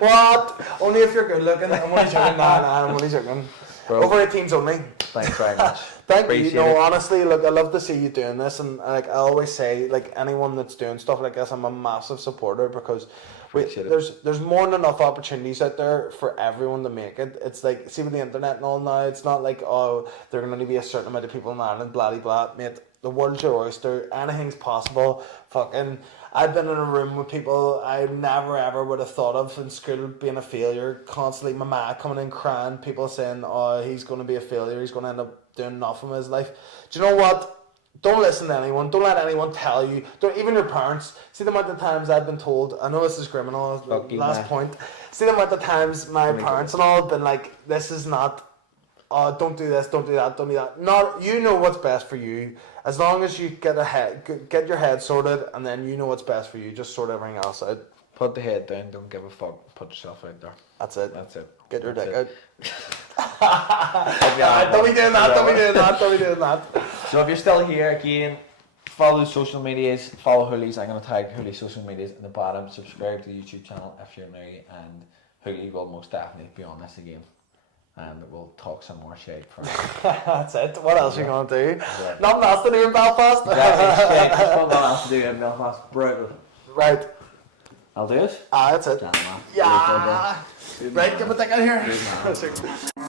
What? Only if you're good looking. I'm only joking. Nah, I'm only joking. Bro. Over 18s only. Thanks very much. Thank you. No, honestly, look, I love to see you doing this, and like I always say, like anyone that's doing stuff like this, I'm a massive supporter, because there's more than enough opportunities out there for everyone to make it. It's like, see with the internet and all now, it's not like, oh, there can only be a certain amount of people in Ireland, blah blah, mate. The world's your oyster. Anything's possible. Fucking, I've been in a room with people I never ever would have thought of in school being a failure. Constantly, my ma coming in crying, people saying, oh, he's going to be a failure, he's going to end up doing nothing with his life. Do you know what? Don't listen to anyone. Don't let anyone tell you. Don't, even your parents. See the amount of times I've been told, I know this is criminal, last point. See the amount of times my parents and all have been like, this is not, don't do this, don't do that, don't do that. Not, you know what's best for you. As long as you get your head sorted, and then you know what's best for you, just sort everything else out. Put the head down, don't give a fuck, put yourself out there. That's it. Get your dick out. Don't be doing that. So if you're still here, again, follow social medias, follow Hooley's. I'm going to tag Hooley's social medias in the bottom. Subscribe to the YouTube channel if you're new, and Hooley will most definitely be on this again. And we'll talk some more shit for That's it. What else are you going to do? Nothing else to do in Belfast? Exactly. Shit. There's nothing else to do in Belfast. Brutal. Right. I'll do it. That's it. Damn, man. Yeah. Right, get my dick out here. Good man.